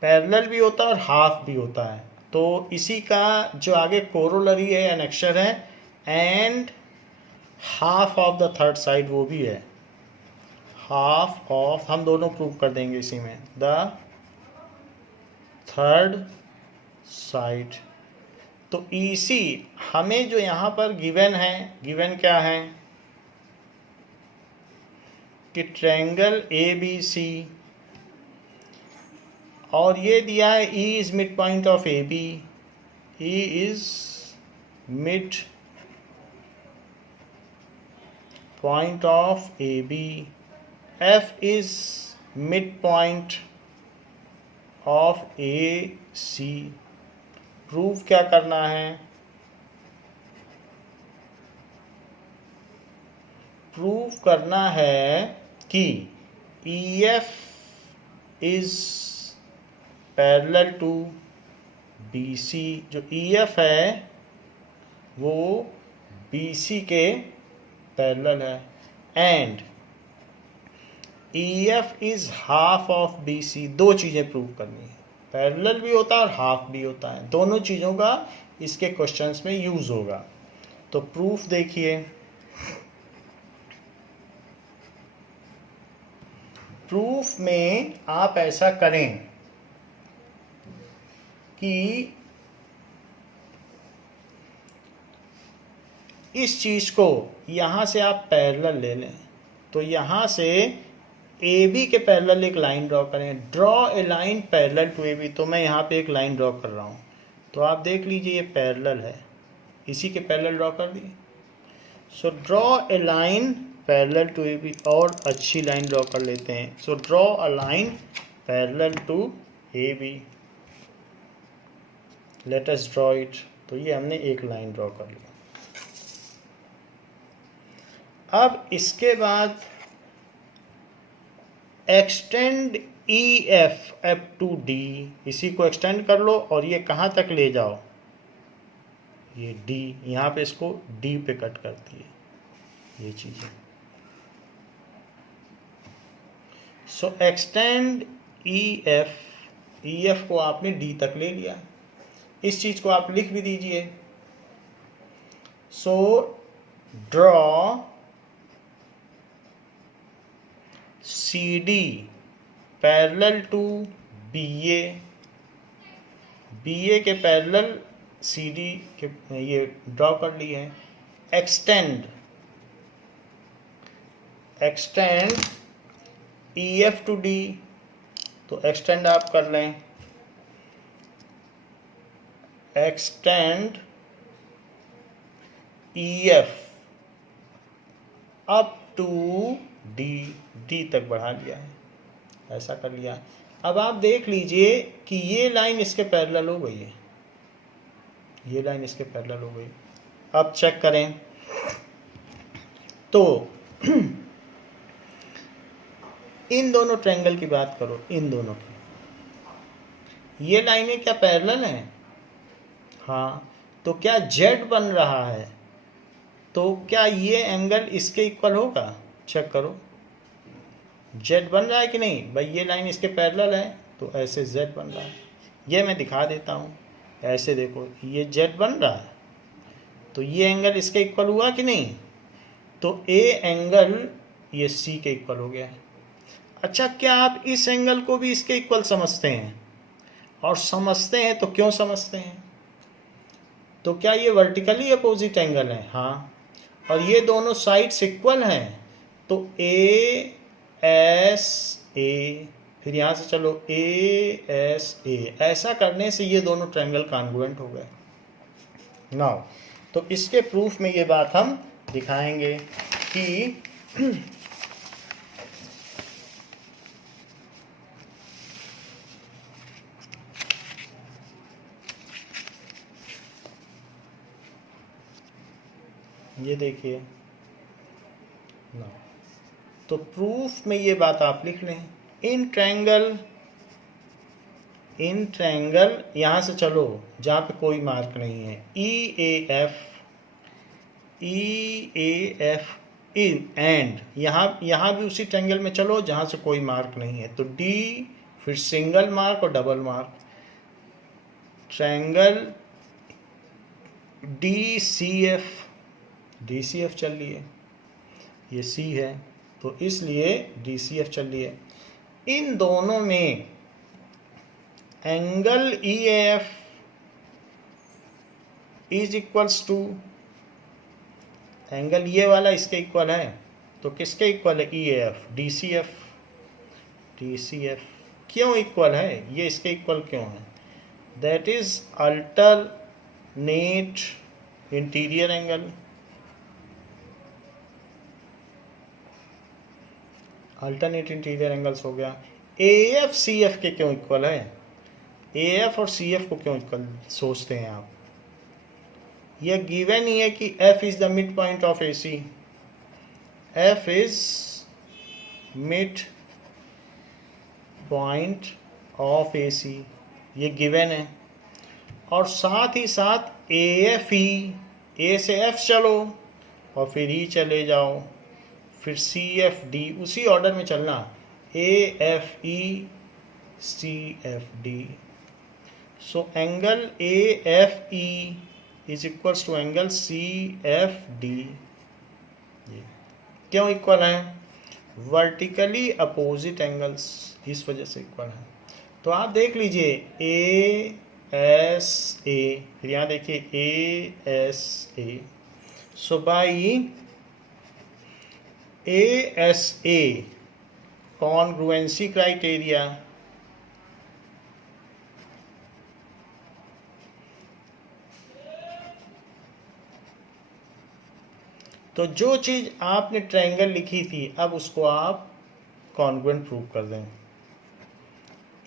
पैरेलल भी होता है और हाफ भी होता है। तो इसी का जो आगे कोरोलरी है, एनेक्शर है, and half of the third side वो भी है। हाफ ऑफ, हम दोनों प्रूव कर देंगे इसी में, द थर्ड साइड। तो इसी हमें जो यहाँ पर गिवन है, गिवन क्या है कि ट्रायंगल ABC, और ये दिया है E is mid point of AB, E is mid point of AB, F is mid point of AC। Proof क्या करना है? प्रूफ करना है कि EF is parallel to BC। जो EF है वो BC के पैरेलल है, and EF is half of BC। दो चीज़ें प्रूव करनी है, पैरेलल भी होता है और हाफ भी होता है। दोनों चीज़ों का इसके क्वेश्चंस में यूज होगा। तो प्रूफ देखिए, प्रूफ में आप ऐसा करें कि इस चीज को यहां से आप पैरेलल ले लें। तो यहां से AB के पैरेलल एक लाइन ड्रॉ करें। Draw a line parallel to AB। तो मैं यहाँ पे एक लाइन ड्रॉ कर रहा हूँ। तो आप देख लीजिए ये पैरेलल है, इसी के पैरेलल ड्रॉ कर दिए। So draw a line parallel to AB, और अच्छी लाइन ड्रॉ कर लेते हैं। So draw a line parallel to AB। Let us draw it. तो ये हमने एक लाइन ड्रॉ कर लिया। अब इसके बाद extend EF up to D। इसी को एक्सटेंड कर लो और ये कहाँ तक ले जाओ, ये D, यहाँ पे इसको D पे कट करती है ये चीज़ें। सो एक्सटेंड EF को आपने D तक ले लिया। इस चीज़ को आप लिख भी दीजिए। So draw CD parallel to BA, BA के पैरेलल CD के ये ड्रॉ कर लिए हैं। Extend EF to D। तो एक्सटेंड आप कर लें, extend EF up to D तक बढ़ा लिया है, ऐसा कर लिया। अब आप देख लीजिए कि ये लाइन इसके पैरेलल हो गई है, ये लाइन इसके पैरेलल हो गई। अब चेक करें तो इन दोनों ट्रायंगल की बात करो, इन दोनों की ये लाइनें क्या पैरेलल हैं? हाँ। तो क्या Z बन रहा है? तो क्या ये एंगल इसके इक्वल होगा? चेक करो, Z बन रहा है कि नहीं? भाई ये लाइन इसके पैरेलल है तो ऐसे Z बन रहा है। ये मैं दिखा देता हूँ, ऐसे देखो ये Z बन रहा है तो ये एंगल इसके इक्वल हुआ कि नहीं? तो A एंगल ये C के इक्वल हो गया है। अच्छा, क्या आप इस एंगल को भी इसके इक्वल समझते हैं? और समझते हैं तो क्यों समझते हैं? तो क्या ये वर्टिकली अपोजिट एंगल है? हाँ। और ये दोनों साइड्स इक्वल हैं तो ASA, फिर यहाँ से चलो ASA। ऐसा करने से ये दोनों ट्रायंगल कॉन्ग्रुएंट हो गए। नाउ तो इसके प्रूफ में ये बात हम दिखाएंगे कि ये देखिए ना, तो प्रूफ में ये बात आप लिख लें। इन ट्रायंगल इन ट्रायंगल, यहाँ से चलो जहाँ पे कोई मार्क नहीं है, ई ए एफ इन एंड यहाँ भी उसी ट्रायंगल में चलो जहाँ से कोई मार्क नहीं है, तो डी, फिर सिंगल मार्क और double mark, triangle D C F चल रही है, ये सी है तो इसलिए डी सी एफ चल रही है। इन दोनों में angle E F is equals to, angle ये वाला इसके इक्वल है, तो किसके इक्वल है? E F, D C F क्यों इक्वल है? ये इसके इक्वल क्यों है? That is alternate interior angle, alternate interior angles हो गया। ए एफ सी एफ के क्यों इक्वल है? ए एफ और सी एफ को क्यों इक्वल सोचते हैं आप? यह गिवन ही है कि F is the mid point of AC, F is mid point of AC, ये गिवन है। और साथ ही साथ AFE, A से F चलो और फिर E चले जाओ, फिर CFD, उसी ऑर्डर में चलना, AFE CFD। So angle AFE is equals to angle CFD। क्यों इक्वल है? वर्टिकली अपोजिट एंगल्स, इस वजह से इक्वल है। तो आप देख लीजिए ASA, फिर यहाँ देखिए ASA। So by ASA congruency criteria, तो जो चीज़ आपने ट्रायंगल लिखी थी अब उसको आप कॉन्ग्रुएंट प्रूव कर दें।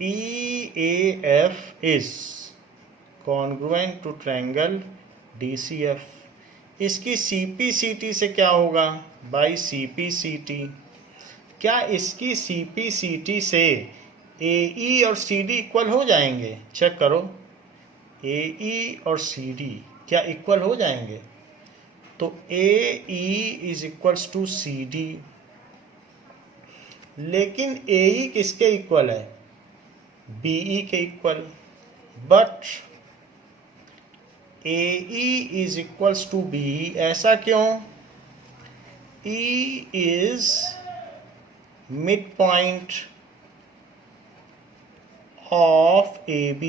EAF is congruent to triangle DCF। इसकी CPCT से क्या होगा? By CPCT। क्या इसकी CPCT से AE और CD इक्वल हो जाएंगे? चेक करो, AE और CD क्या इक्वल हो जाएंगे? तो AE is equals to CD, लेकिन AE किसके इक्वल है? BE के equal. But AE is equals to BE, ऐसा क्यों? E is mid point of AB।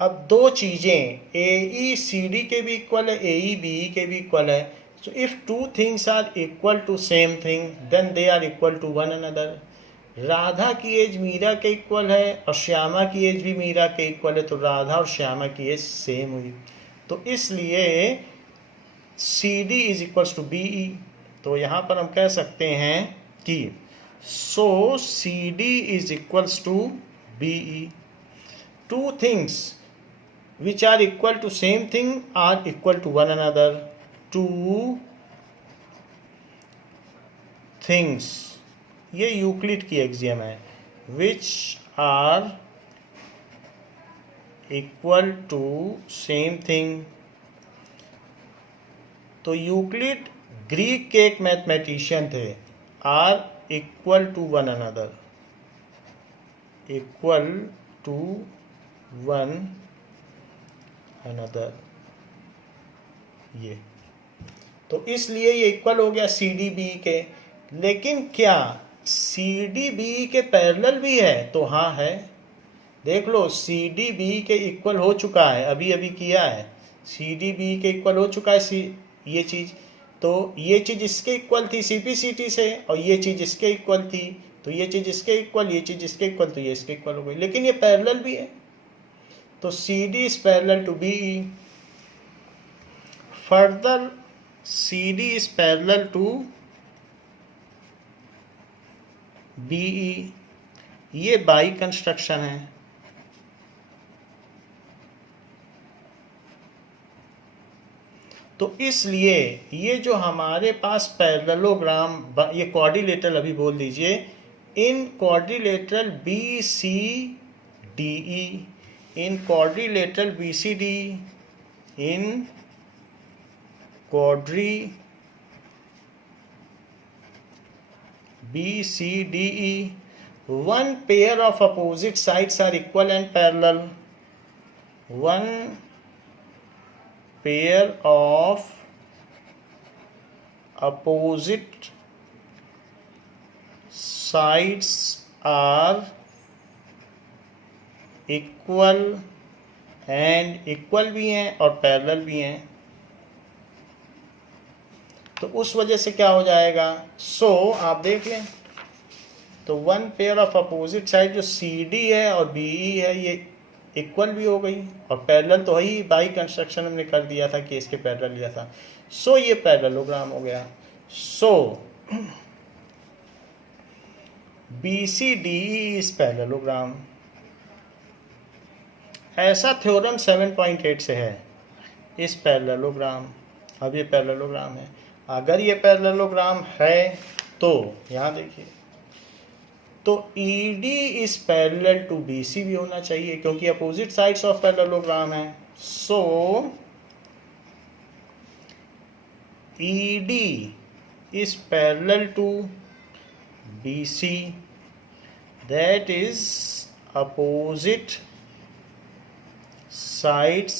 अब दो चीज़ें AE CD के भी इक्वल है, AE BE के भी इक्वल है। So if two things are equal to same thing then they are equal to one another. Radha की एज मीरा के इक्वल है और श्यामा की एज भी मीरा के इक्वल है, तो राधा और श्यामा की एज सेम हुई, तो इसलिए CD is equals to BE। तो यहाँ पर हम कह सकते हैं कि so CD is equals to BE। Two things which are equal to same thing are equal to one another. Two things, ये यूक्लिड की एक्सियम है, which are equal to same thing। तो यूक्लिड ग्रीक के एक मैथमेटिशियन थे, are equal to one another, equal to one another, ये तो इसलिए ये इक्वल हो गया CDB के। लेकिन क्या CDB के पैरेलल भी है? तो हाँ है, देख लो CDB के इक्वल हो चुका है, अभी अभी किया है, CDB के इक्वल हो चुका है ये चीज़। तो ये चीज़ इसके इक्वल थी CPCT से, और ये चीज़ इसके इक्वल थी, तो ये चीज़ इसके इक्वल, ये चीज़ इसके इक्वल, तो ये इसके इक्वल हो गई। लेकिन ये पैरेलल भी है, तो CD is parallel to BE। Further, CD is parallel to BE। ये बाई कंस्ट्रक्शन है। तो इसलिए ये जो हमारे पास पैरेललोग्राम, ये क्वाड्रिलेटरल अभी बोल दीजिए, in quadrilateral BCDE, in quadrilateral BCD, in quadri BCDE, one pair of opposite sides are equal and parallel. One pair of opposite sides are equal, and equal भी हैं और पैरेलल भी हैं, तो उस वजह से क्या हो जाएगा, आप देख लें तो one pair of opposite side जो CD है और BE है ये इक्वल भी हो गई और पैरेलल तो है ही, बाई कंस्ट्रक्शन हमने कर दिया था कि इसके पैरेलल लिया था, ये पैरेललोग्राम हो गया। BCDE is parallelogram. ऐसा थ्योरम 7.8 से है इस पैरेललोग्राम। अब ये पैरेललोग्राम है, अगर ये पैरेललोग्राम है तो यहाँ देखिए, तो ED is parallel to BC भी होना चाहिए क्योंकि अपोजिट साइड्स ऑफ पैरेललोग्राम है। ED is parallel to BC, that is opposite sides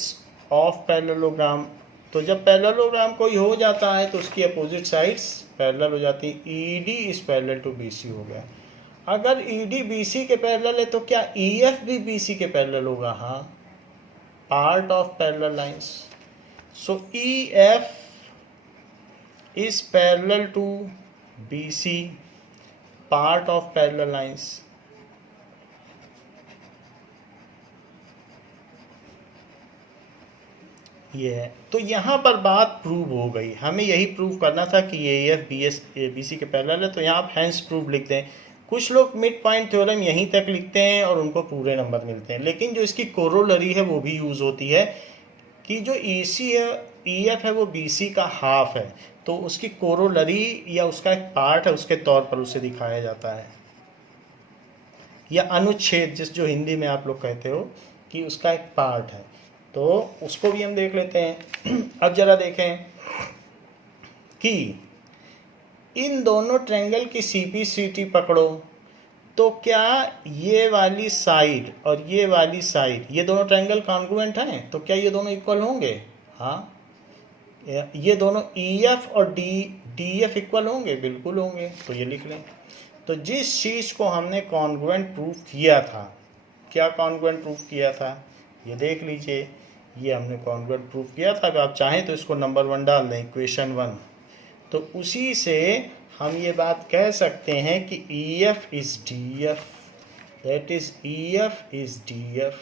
of parallelogram। तो जब पैरेललोग्राम कोई हो जाता है तो उसकी अपोजिट साइड्स पैरेलल हो जाती है। ED is parallel to BC हो गया। अगर ED BC के पैरेलल है तो क्या EF भी BC के पैरेलल होगा? हाँ, part of parallel lines. EF is parallel to BC, part of parallel lines। ये है, तो यहाँ पर बात प्रूव हो गई। हमें यही प्रूव करना था कि AF BC के पैरेलल है, तो यहाँ आप हैंस प्रूव लिखते हैं। कुछ लोग मिड पॉइंट थ्योरम यहीं तक लिखते हैं और उनको पूरे नंबर मिलते हैं, लेकिन जो इसकी कोरोलरी है वो भी यूज़ होती है कि जो EC है EF है वो BC का हाफ है, तो उसकी कोरोलरी या उसका एक पार्ट है उसके तौर पर उसे दिखाया जाता है, या अनुच्छेद जो हिंदी में आप लोग कहते हो कि उसका एक पार्ट है, तो उसको भी हम देख लेते हैं। अब जरा देखें कि इन दोनों ट्रायंगल की CPCT पकड़ो, तो क्या ये वाली साइड और ये वाली साइड, ये दोनों ट्रायंगल कॉन्ग्रुएंट हैं, तो क्या ये दोनों इक्वल होंगे? हाँ, ये दोनों EF और DF इक्वल होंगे, बिल्कुल होंगे। तो ये लिख लें। तो जिस चीज़ को हमने कॉन्ग्रुएंट प्रूफ किया था, क्या कॉन्ग्रुएंट प्रूफ किया था, ये देख लीजिए, ये हमने कॉन्ग्रुएंट प्रूफ किया था। अगर आप चाहें तो इसको नंबर 1 डाल दें, इक्वेशन 1। तो उसी से हम ये बात कह सकते हैं कि EF is DF, that is EF is DF।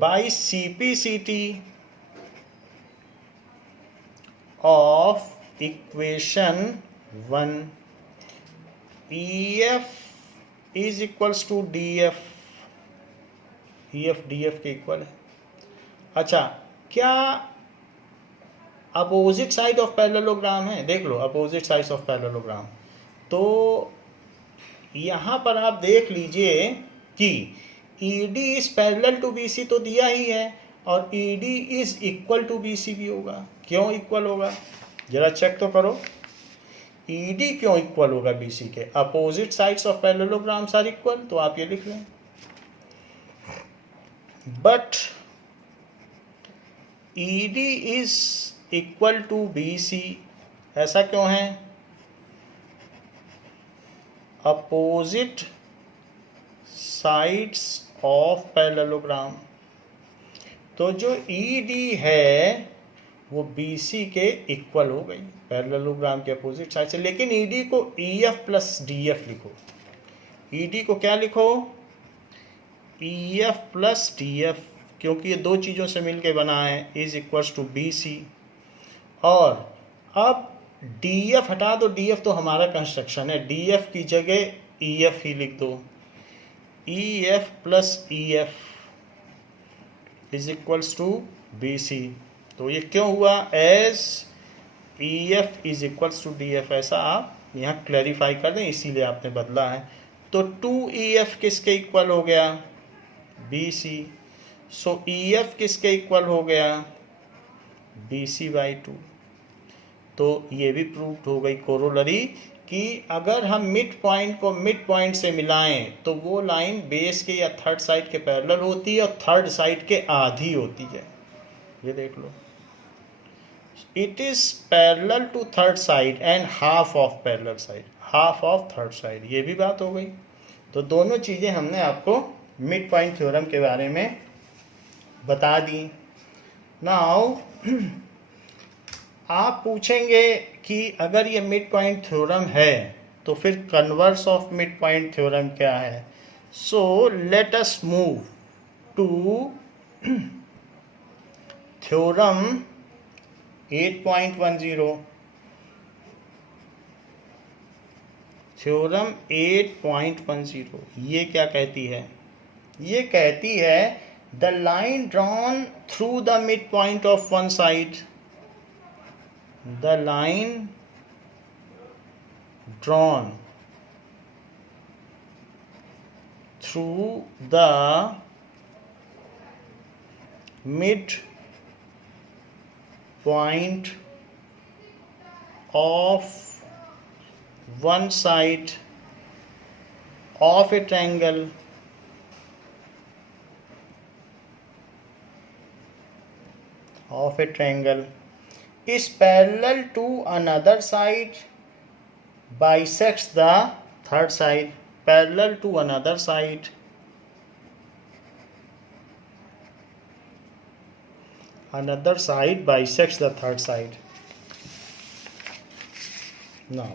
By CPCT of equation 1, EF is equals to DF, EF DF के इक्वल है। अच्छा, क्या अपोजिट साइड ऑफ पैरेललोग्राम है? देख लो, अपोजिट साइड्स ऑफ पैरेललोग्राम। तो यहाँ पर आप देख लीजिए कि ED is parallel to BC तो दिया ही है, और ED is equal to BC भी होगा। क्यों इक्वल होगा, जरा चेक तो करो। ED क्यों इक्वल होगा BC के? Opposite sides of parallelograms are equal, तो आप ये लिख लें। But ED is equal to BC, ऐसा क्यों है? Opposite sides of parallelogram. तो जो ED है वो BC के इक्वल हो गई पैरेललोग्राम के अपोजिट साइड से, लेकिन ED को EF प्लस DF लिखो। ED को क्या लिखो? EF प्लस DF, क्योंकि ये दो चीज़ों से मिलके बना है, इज इक्वल्स टू BC। और अब DF हटा दो, DF तो हमारा कंस्ट्रक्शन है, DF की जगह EF ही लिख दो। EF plus EF is equals to BC। तो ये क्यों हुआ? As EF is equals to DF, ऐसा आप यहाँ क्लैरिफाई कर दें, इसीलिए आपने बदला है। तो 2EF किसके इक्वल हो गया? BC। सो EF किसके इक्वल हो गया? BC/2। तो ये भी प्रूव्ड हो गई कोरोलरी कि अगर हम मिड पॉइंट को मिड पॉइंट से मिलाएं तो वो लाइन बेस के या थर्ड साइड के पैरेलल होती है और थर्ड साइड के आधी होती है। ये देख लो, it is parallel to third side and half of parallel side, half of third side. ये भी बात हो गई। तो दोनों चीज़ें हमने आपको मिड पॉइंट थ्योरम के बारे में बता दी। नाउ आप पूछेंगे कि अगर ये मिड पॉइंट थ्योरम है तो फिर converse of mid point theorem क्या है? So let us move to theorem 8.10। Theorem 8.10 ये क्या कहती है? ये कहती है the line drawn through the mid point of one side, the line drawn through the mid point of one side of a triangle is parallel to another side bisects the third side, parallel to another side bisects the third side. Now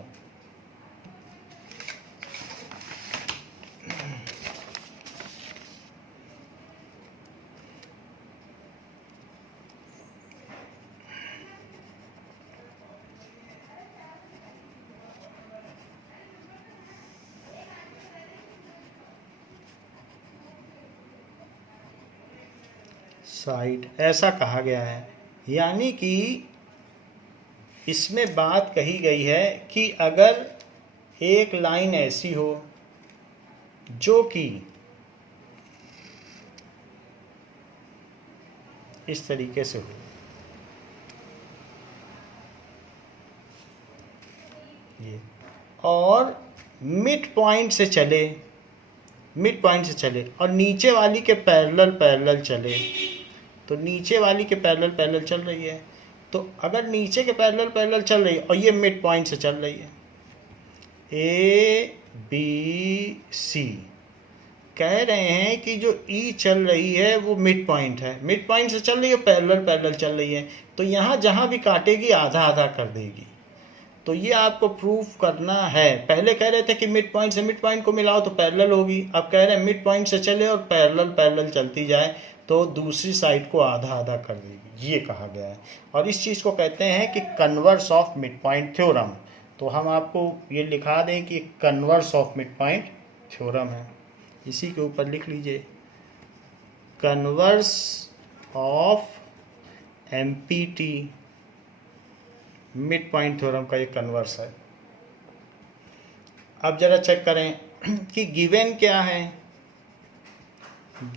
side ऐसा कहा गया है, यानी कि इसमें बात कही गई है कि अगर एक लाइन ऐसी हो जो कि इस तरीके से हो, ये, और मिड पॉइंट से चले, मिड पॉइंट से चले और नीचे वाली के पैरेलल चले, तो नीचे वाली के पैरेलल चल रही है। तो अगर नीचे के पैरेलल चल रही है और ये मिड पॉइंट से चल रही है, ABC, कह रहे हैं कि जो E चल रही है वो मिड पॉइंट है, मिड पॉइंट से चल रही है, पैरेलल चल रही है, तो यहाँ जहाँ भी काटेगी आधा आधा कर देगी। तो ये आपको प्रूफ करना है। पहले कह रहे थे कि मिड पॉइंट से मिड पॉइंट को मिलाओ तो पैरेलल होगी, अब कह रहे हैं मिड पॉइंट से चले और पैरेलल चलती जाए तो दूसरी साइड को आधा आधा कर देगी, ये कहा गया है। और इस चीज़ को कहते हैं कि converse of mid point theorem. तो हम आपको ये लिखा दें कि converse of mid point theorem है, इसी के ऊपर लिख लीजिए, converse of MPT, mid point theorem का ये कन्वर्स है। अब जरा चेक करें कि गिवन क्या है।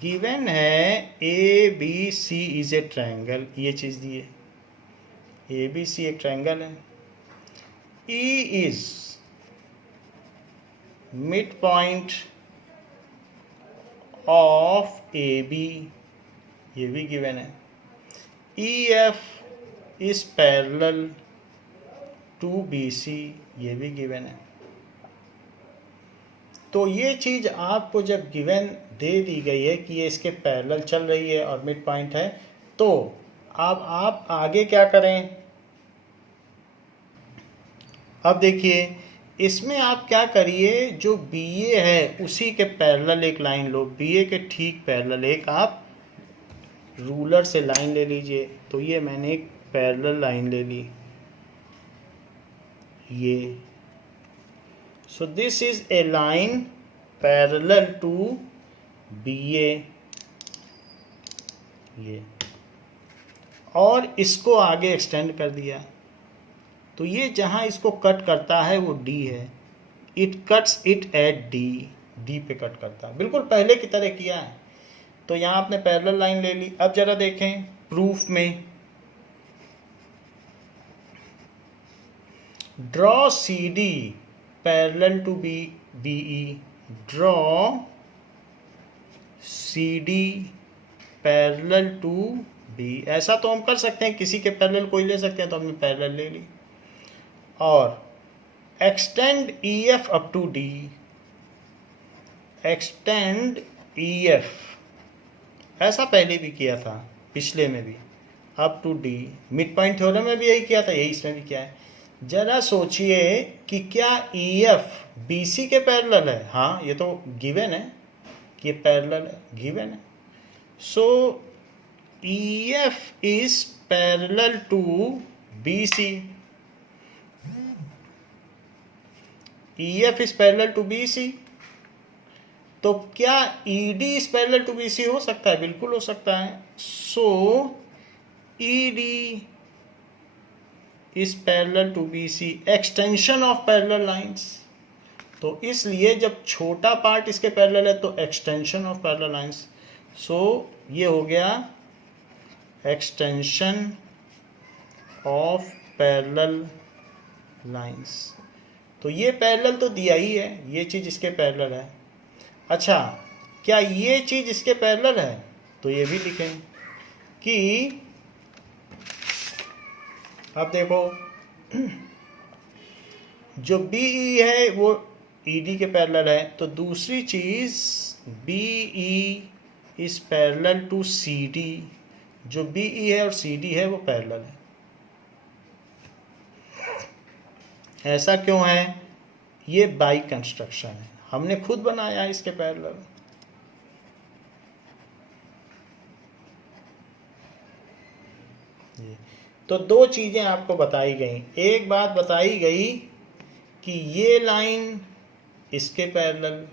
गिवन है ABC इज ए ट्रायंगल, ये चीज़ दी है, ABC एक ट्रायंगल है, E is mid point of AB, ये भी गिवन है, EF is parallel to BC, ये भी गिवन है। तो ये चीज़ आपको जब गिवन दे दी गई है कि ये इसके पैरेलल चल रही है और मिड पॉइंट है, तो अब आप आगे क्या करें? अब देखिए, इसमें आप क्या करिए, जो BA है उसी के पैरेलल एक लाइन लो, BA के ठीक पैरेलल एक आप रूलर से लाइन ले लीजिए। तो ये मैंने एक पैरेलल लाइन ले ली, ये, so this is a line parallel to BA, ये, और इसको आगे एक्सटेंड कर दिया, तो ये जहाँ इसको कट करता है वो डी है, it cuts it at D, D पे कट करता है, बिल्कुल पहले की तरह किया है। तो यहाँ आपने पैरेलल लाइन ले ली। अब जरा देखें प्रूफ में, draw C D parallel to B BE, draw C D parallel to B. ऐसा तो हम कर सकते हैं, किसी के पैरेलल कोई ले सकते हैं, तो हमने पैरेलल ले ली। और extend E F up to D, extend E F, ऐसा पहले भी किया था, पिछले में भी, up to D. Mid point theorem में भी यही किया था, यही इसमें भी किया है। जरा सोचिए कि क्या ई एफ बी सी के पैरेलल है? हाँ, ये तो गिवन है कि ये पैरेलल है, गिवन है। So E F is parallel to B C, E F is parallel to B C. तो क्या E D is parallel to B C हो सकता है? बिल्कुल हो सकता है। So E D is parallel to B C, extension of parallel lines. तो इसलिए जब छोटा पार्ट इसके पैरेलल है तो extension of parallel lines. So ये हो गया एक्सटेंशन ऑफ पैरेलल लाइंस। तो ये पैरेलल तो दिया ही है, ये चीज़ इसके पैरेलल है। अच्छा, क्या ये चीज़ इसके पैरेलल है? तो ये भी लिखें कि अब देखो जो बी ई है वो ई डी के पैरेलल है, तो दूसरी चीज़ B E is parallel to C D, जो बी ई है और सी डी है वो पैरेलल है। ऐसा क्यों है? ये बाई कंस्ट्रक्शन है, हमने खुद बनाया इसके पैरेलल। तो दो चीज़ें आपको बताई गई। एक बात बताई गई कि ये लाइन इसके पैरेलल,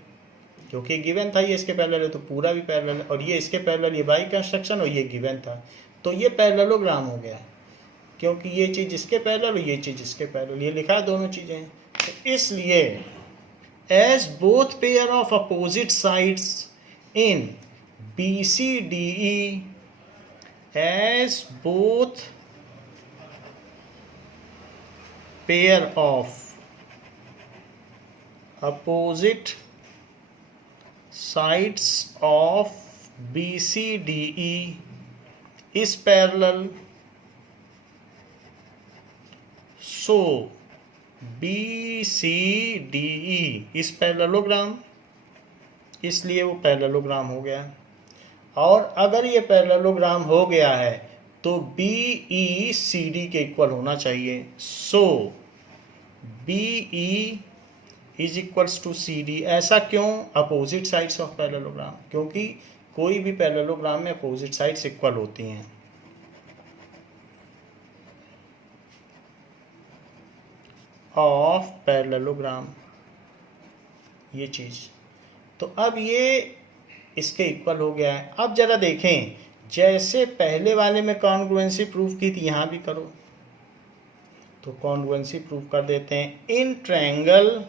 क्योंकि गिवन था ये इसके पैरेलल है तो पूरा भी पैरेलल है, और ये इसके पैरेलल, ये बाई कंस्ट्रक्शन, और ये गिवन था तो ये पैरेललोग्राम हो गया, क्योंकि ये चीज़ इसके पैरेलल और ये चीज़ इसके पैरेलल, ये लिखा है दोनों चीज़ें। तो इसलिए as both pair of opposite sides in B C D E, as both pair of opposite sides of BCDE is parallel, so BCDE is parallelogram, इसलिए वो पैरेललोग्राम हो गया। और अगर ये पैरेललोग्राम हो गया है तो बी ई सी डी के इक्वल होना चाहिए। So B E is equals to C D. ऐसा क्यों? अपोजिट साइड्स ऑफ पैरेललोग्राम, क्योंकि कोई भी पैरेललोग्राम में अपोजिट साइड्स इक्वल होती हैं। ऑफ पैरेललोग्राम, ये चीज़। तो अब ये इसके इक्वल हो गया है। अब जरा देखें, जैसे पहले वाले में कॉन्ग्रुएंसी प्रूफ की थी, यहाँ भी करो। तो कॉन्ग्रुएंसी प्रूफ कर देते हैं इन ट्रायंगल।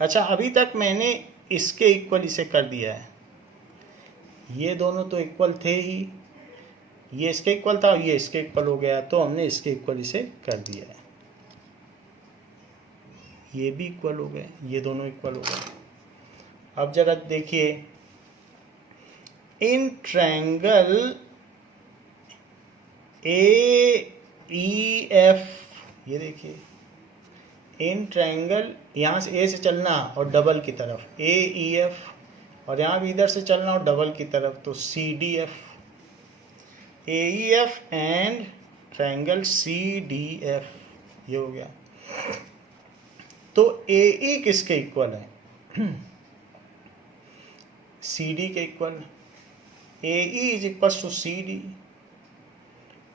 अच्छा, अभी तक मैंने इसके इक्वल इसे कर दिया है, ये दोनों तो इक्वल थे ही, ये इसके इक्वल था और ये इसके इक्वल हो गया, तो हमने इसके इक्वल इसे कर दिया है। ये भी इक्वल हो गए, ये दोनों इक्वल हो गए। अब जरा देखिए, इन ट्रायंगल ए ई एफ, ये देखिए इन ट्रायंगल, यहाँ से ए से चलना और डबल की तरफ ए ई एफ, और यहाँ भी इधर से चलना और डबल की तरफ, तो C D F, A E F and triangle C D F, ये हो गया। तो ए ई किसके इक्वल है? सी डी के equal. A E is equal to C D.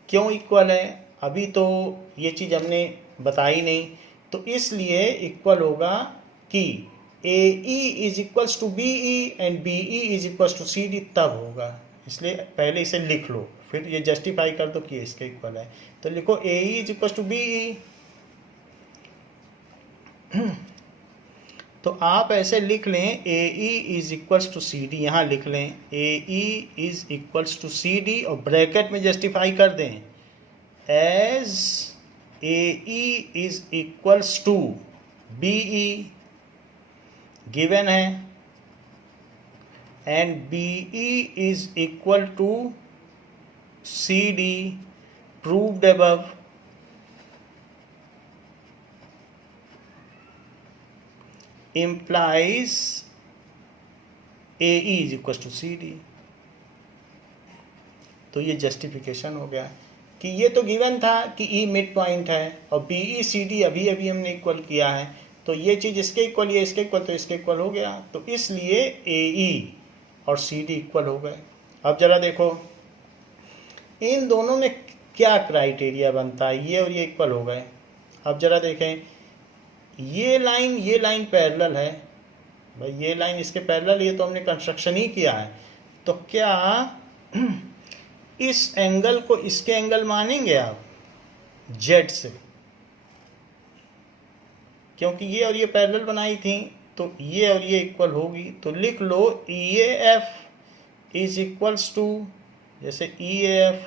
क्यों इक्वल है? अभी तो ये चीज़ हमने बताई नहीं, तो इसलिए इक्वल होगा कि A E is equals to B E and B E is equals to C D, तब होगा। इसलिए पहले इसे लिख लो, फिर ये जस्टिफाई कर दो कि इसके इक्वल है। तो लिखो A E is equals to B E तो आप ऐसे लिख लें A E is equals to C D, यहाँ लिख लें A E is equals to C D और ब्रैकेट में जस्टिफाई कर दें as A E is equals to B E given है and B E is equal to C D proved above. implies AE is equals to CD। तो ये जस्टिफिकेशन हो गया कि ये तो गिवन था कि E मिड पॉइंट है और BE CD अभी अभी हमने इक्वल किया है, तो ये चीज़ इसके इक्वल, ये इसके इक्वल, तो इसके इक्वल हो गया, तो इसलिए AE और CD इक्वल हो गए। अब जरा देखो इन दोनों में क्या क्राइटेरिया बनता है, ये और ये इक्वल हो गए। अब जरा देखें ये लाइन पैरेलल है भाई, ये लाइन इसके पैरेलल, ये तो हमने कंस्ट्रक्शन ही किया है, तो क्या इस एंगल को इसके एंगल मानेंगे आप जेड से, क्योंकि ये और ये पैरेलल बनाई थी, तो ये और ये इक्वल होगी। तो लिख लो EAF इज इक्वल्स टू, जैसे EAF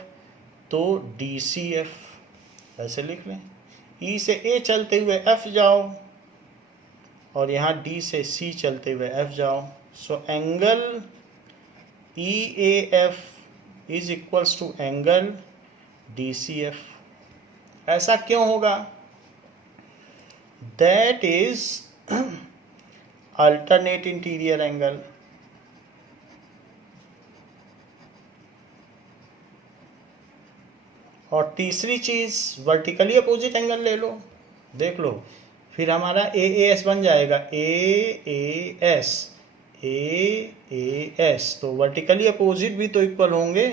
तो DCF, ऐसे लिख लें। E से A चलते हुए F जाओ और यहाँ D से C चलते हुए F जाओ। So angle EAF is equals to angle DCF। ऐसा क्यों होगा? That is alternate interior angle. और तीसरी चीज वर्टिकली अपोजिट एंगल ले लो, देख लो, फिर हमारा AAS बन जाएगा, AAS तो वर्टिकली अपोजिट भी तो इक्वल होंगे।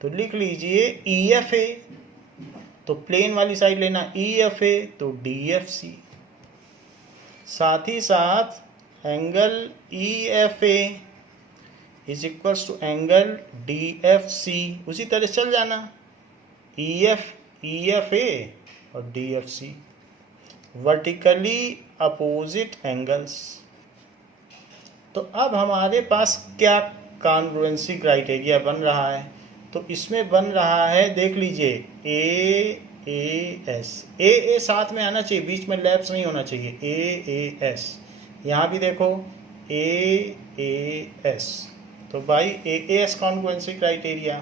तो लिख लीजिए EFA, तो प्लेन वाली साइड लेना EFA तो DFC, साथ ही साथ angle EFA is equals to angle DFC, उसी तरह चल जाना EFA और DFC, वर्टिकली अपोजिट एंगल्स। तो अब हमारे पास क्या कॉन्ग्रुएंसी क्राइटेरिया बन रहा है? तो इसमें बन रहा है, देख लीजिए AAS, AA साथ में आना चाहिए, बीच में लैप्स नहीं होना चाहिए, AAS। यहाँ भी देखो AAS, तो भाई AAS congruency criteria.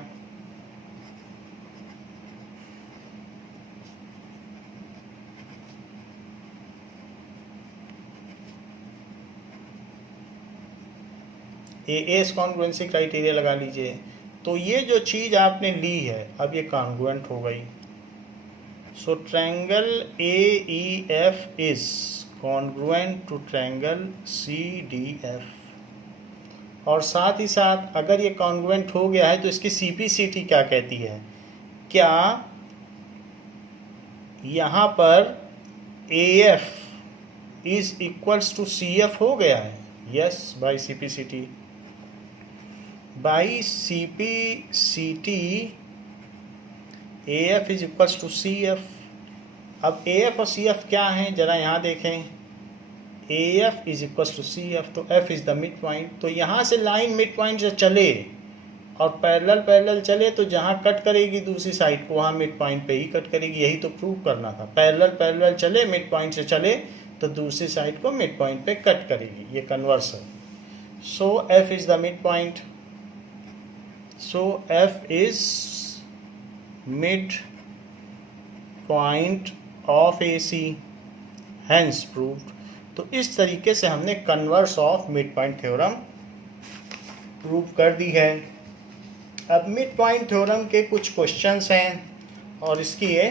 AAS congruency criteria लगा लीजिए। तो ये जो चीज़ आपने ली है अब ये कॉन्ग्रुएंट हो गई। So triangle AEF is congruent to triangle CDF। और साथ ही साथ अगर ये कॉन्ग्रुएंट हो गया है तो इसकी CPCT क्या कहती है? क्या यहाँ पर AF is equals to CF हो गया है? Yes, by CPCT। By CPCT AF is equals to CF। अब AF और CF क्या हैं जरा यहाँ देखें। AF is equals to CF, तो F is the mid point. तो यहाँ से लाइन मिड पॉइंट से चले और पैरेलल चले तो जहाँ कट करेगी दूसरी साइड को वहाँ मिड पॉइंट पे ही कट करेगी, यही तो प्रूव करना था। पैरेलल चले, मिड पॉइंट से चले तो दूसरी साइड को मिड पॉइंट पे कट करेगी, ये कन्वर्स है। So F is the mid point, so F is mid point of AC, hence proved. तो इस तरीके से हमने converse of mid point theorem prove कर दी है। अब मिड पॉइंट थ्योरम के कुछ क्वेश्चंस हैं और इसकी ये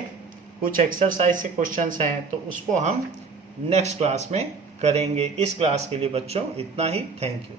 कुछ एक्सरसाइज के क्वेश्चंस हैं, तो उसको हम नेक्स्ट क्लास में करेंगे। इस क्लास के लिए बच्चों इतना ही। Thank you.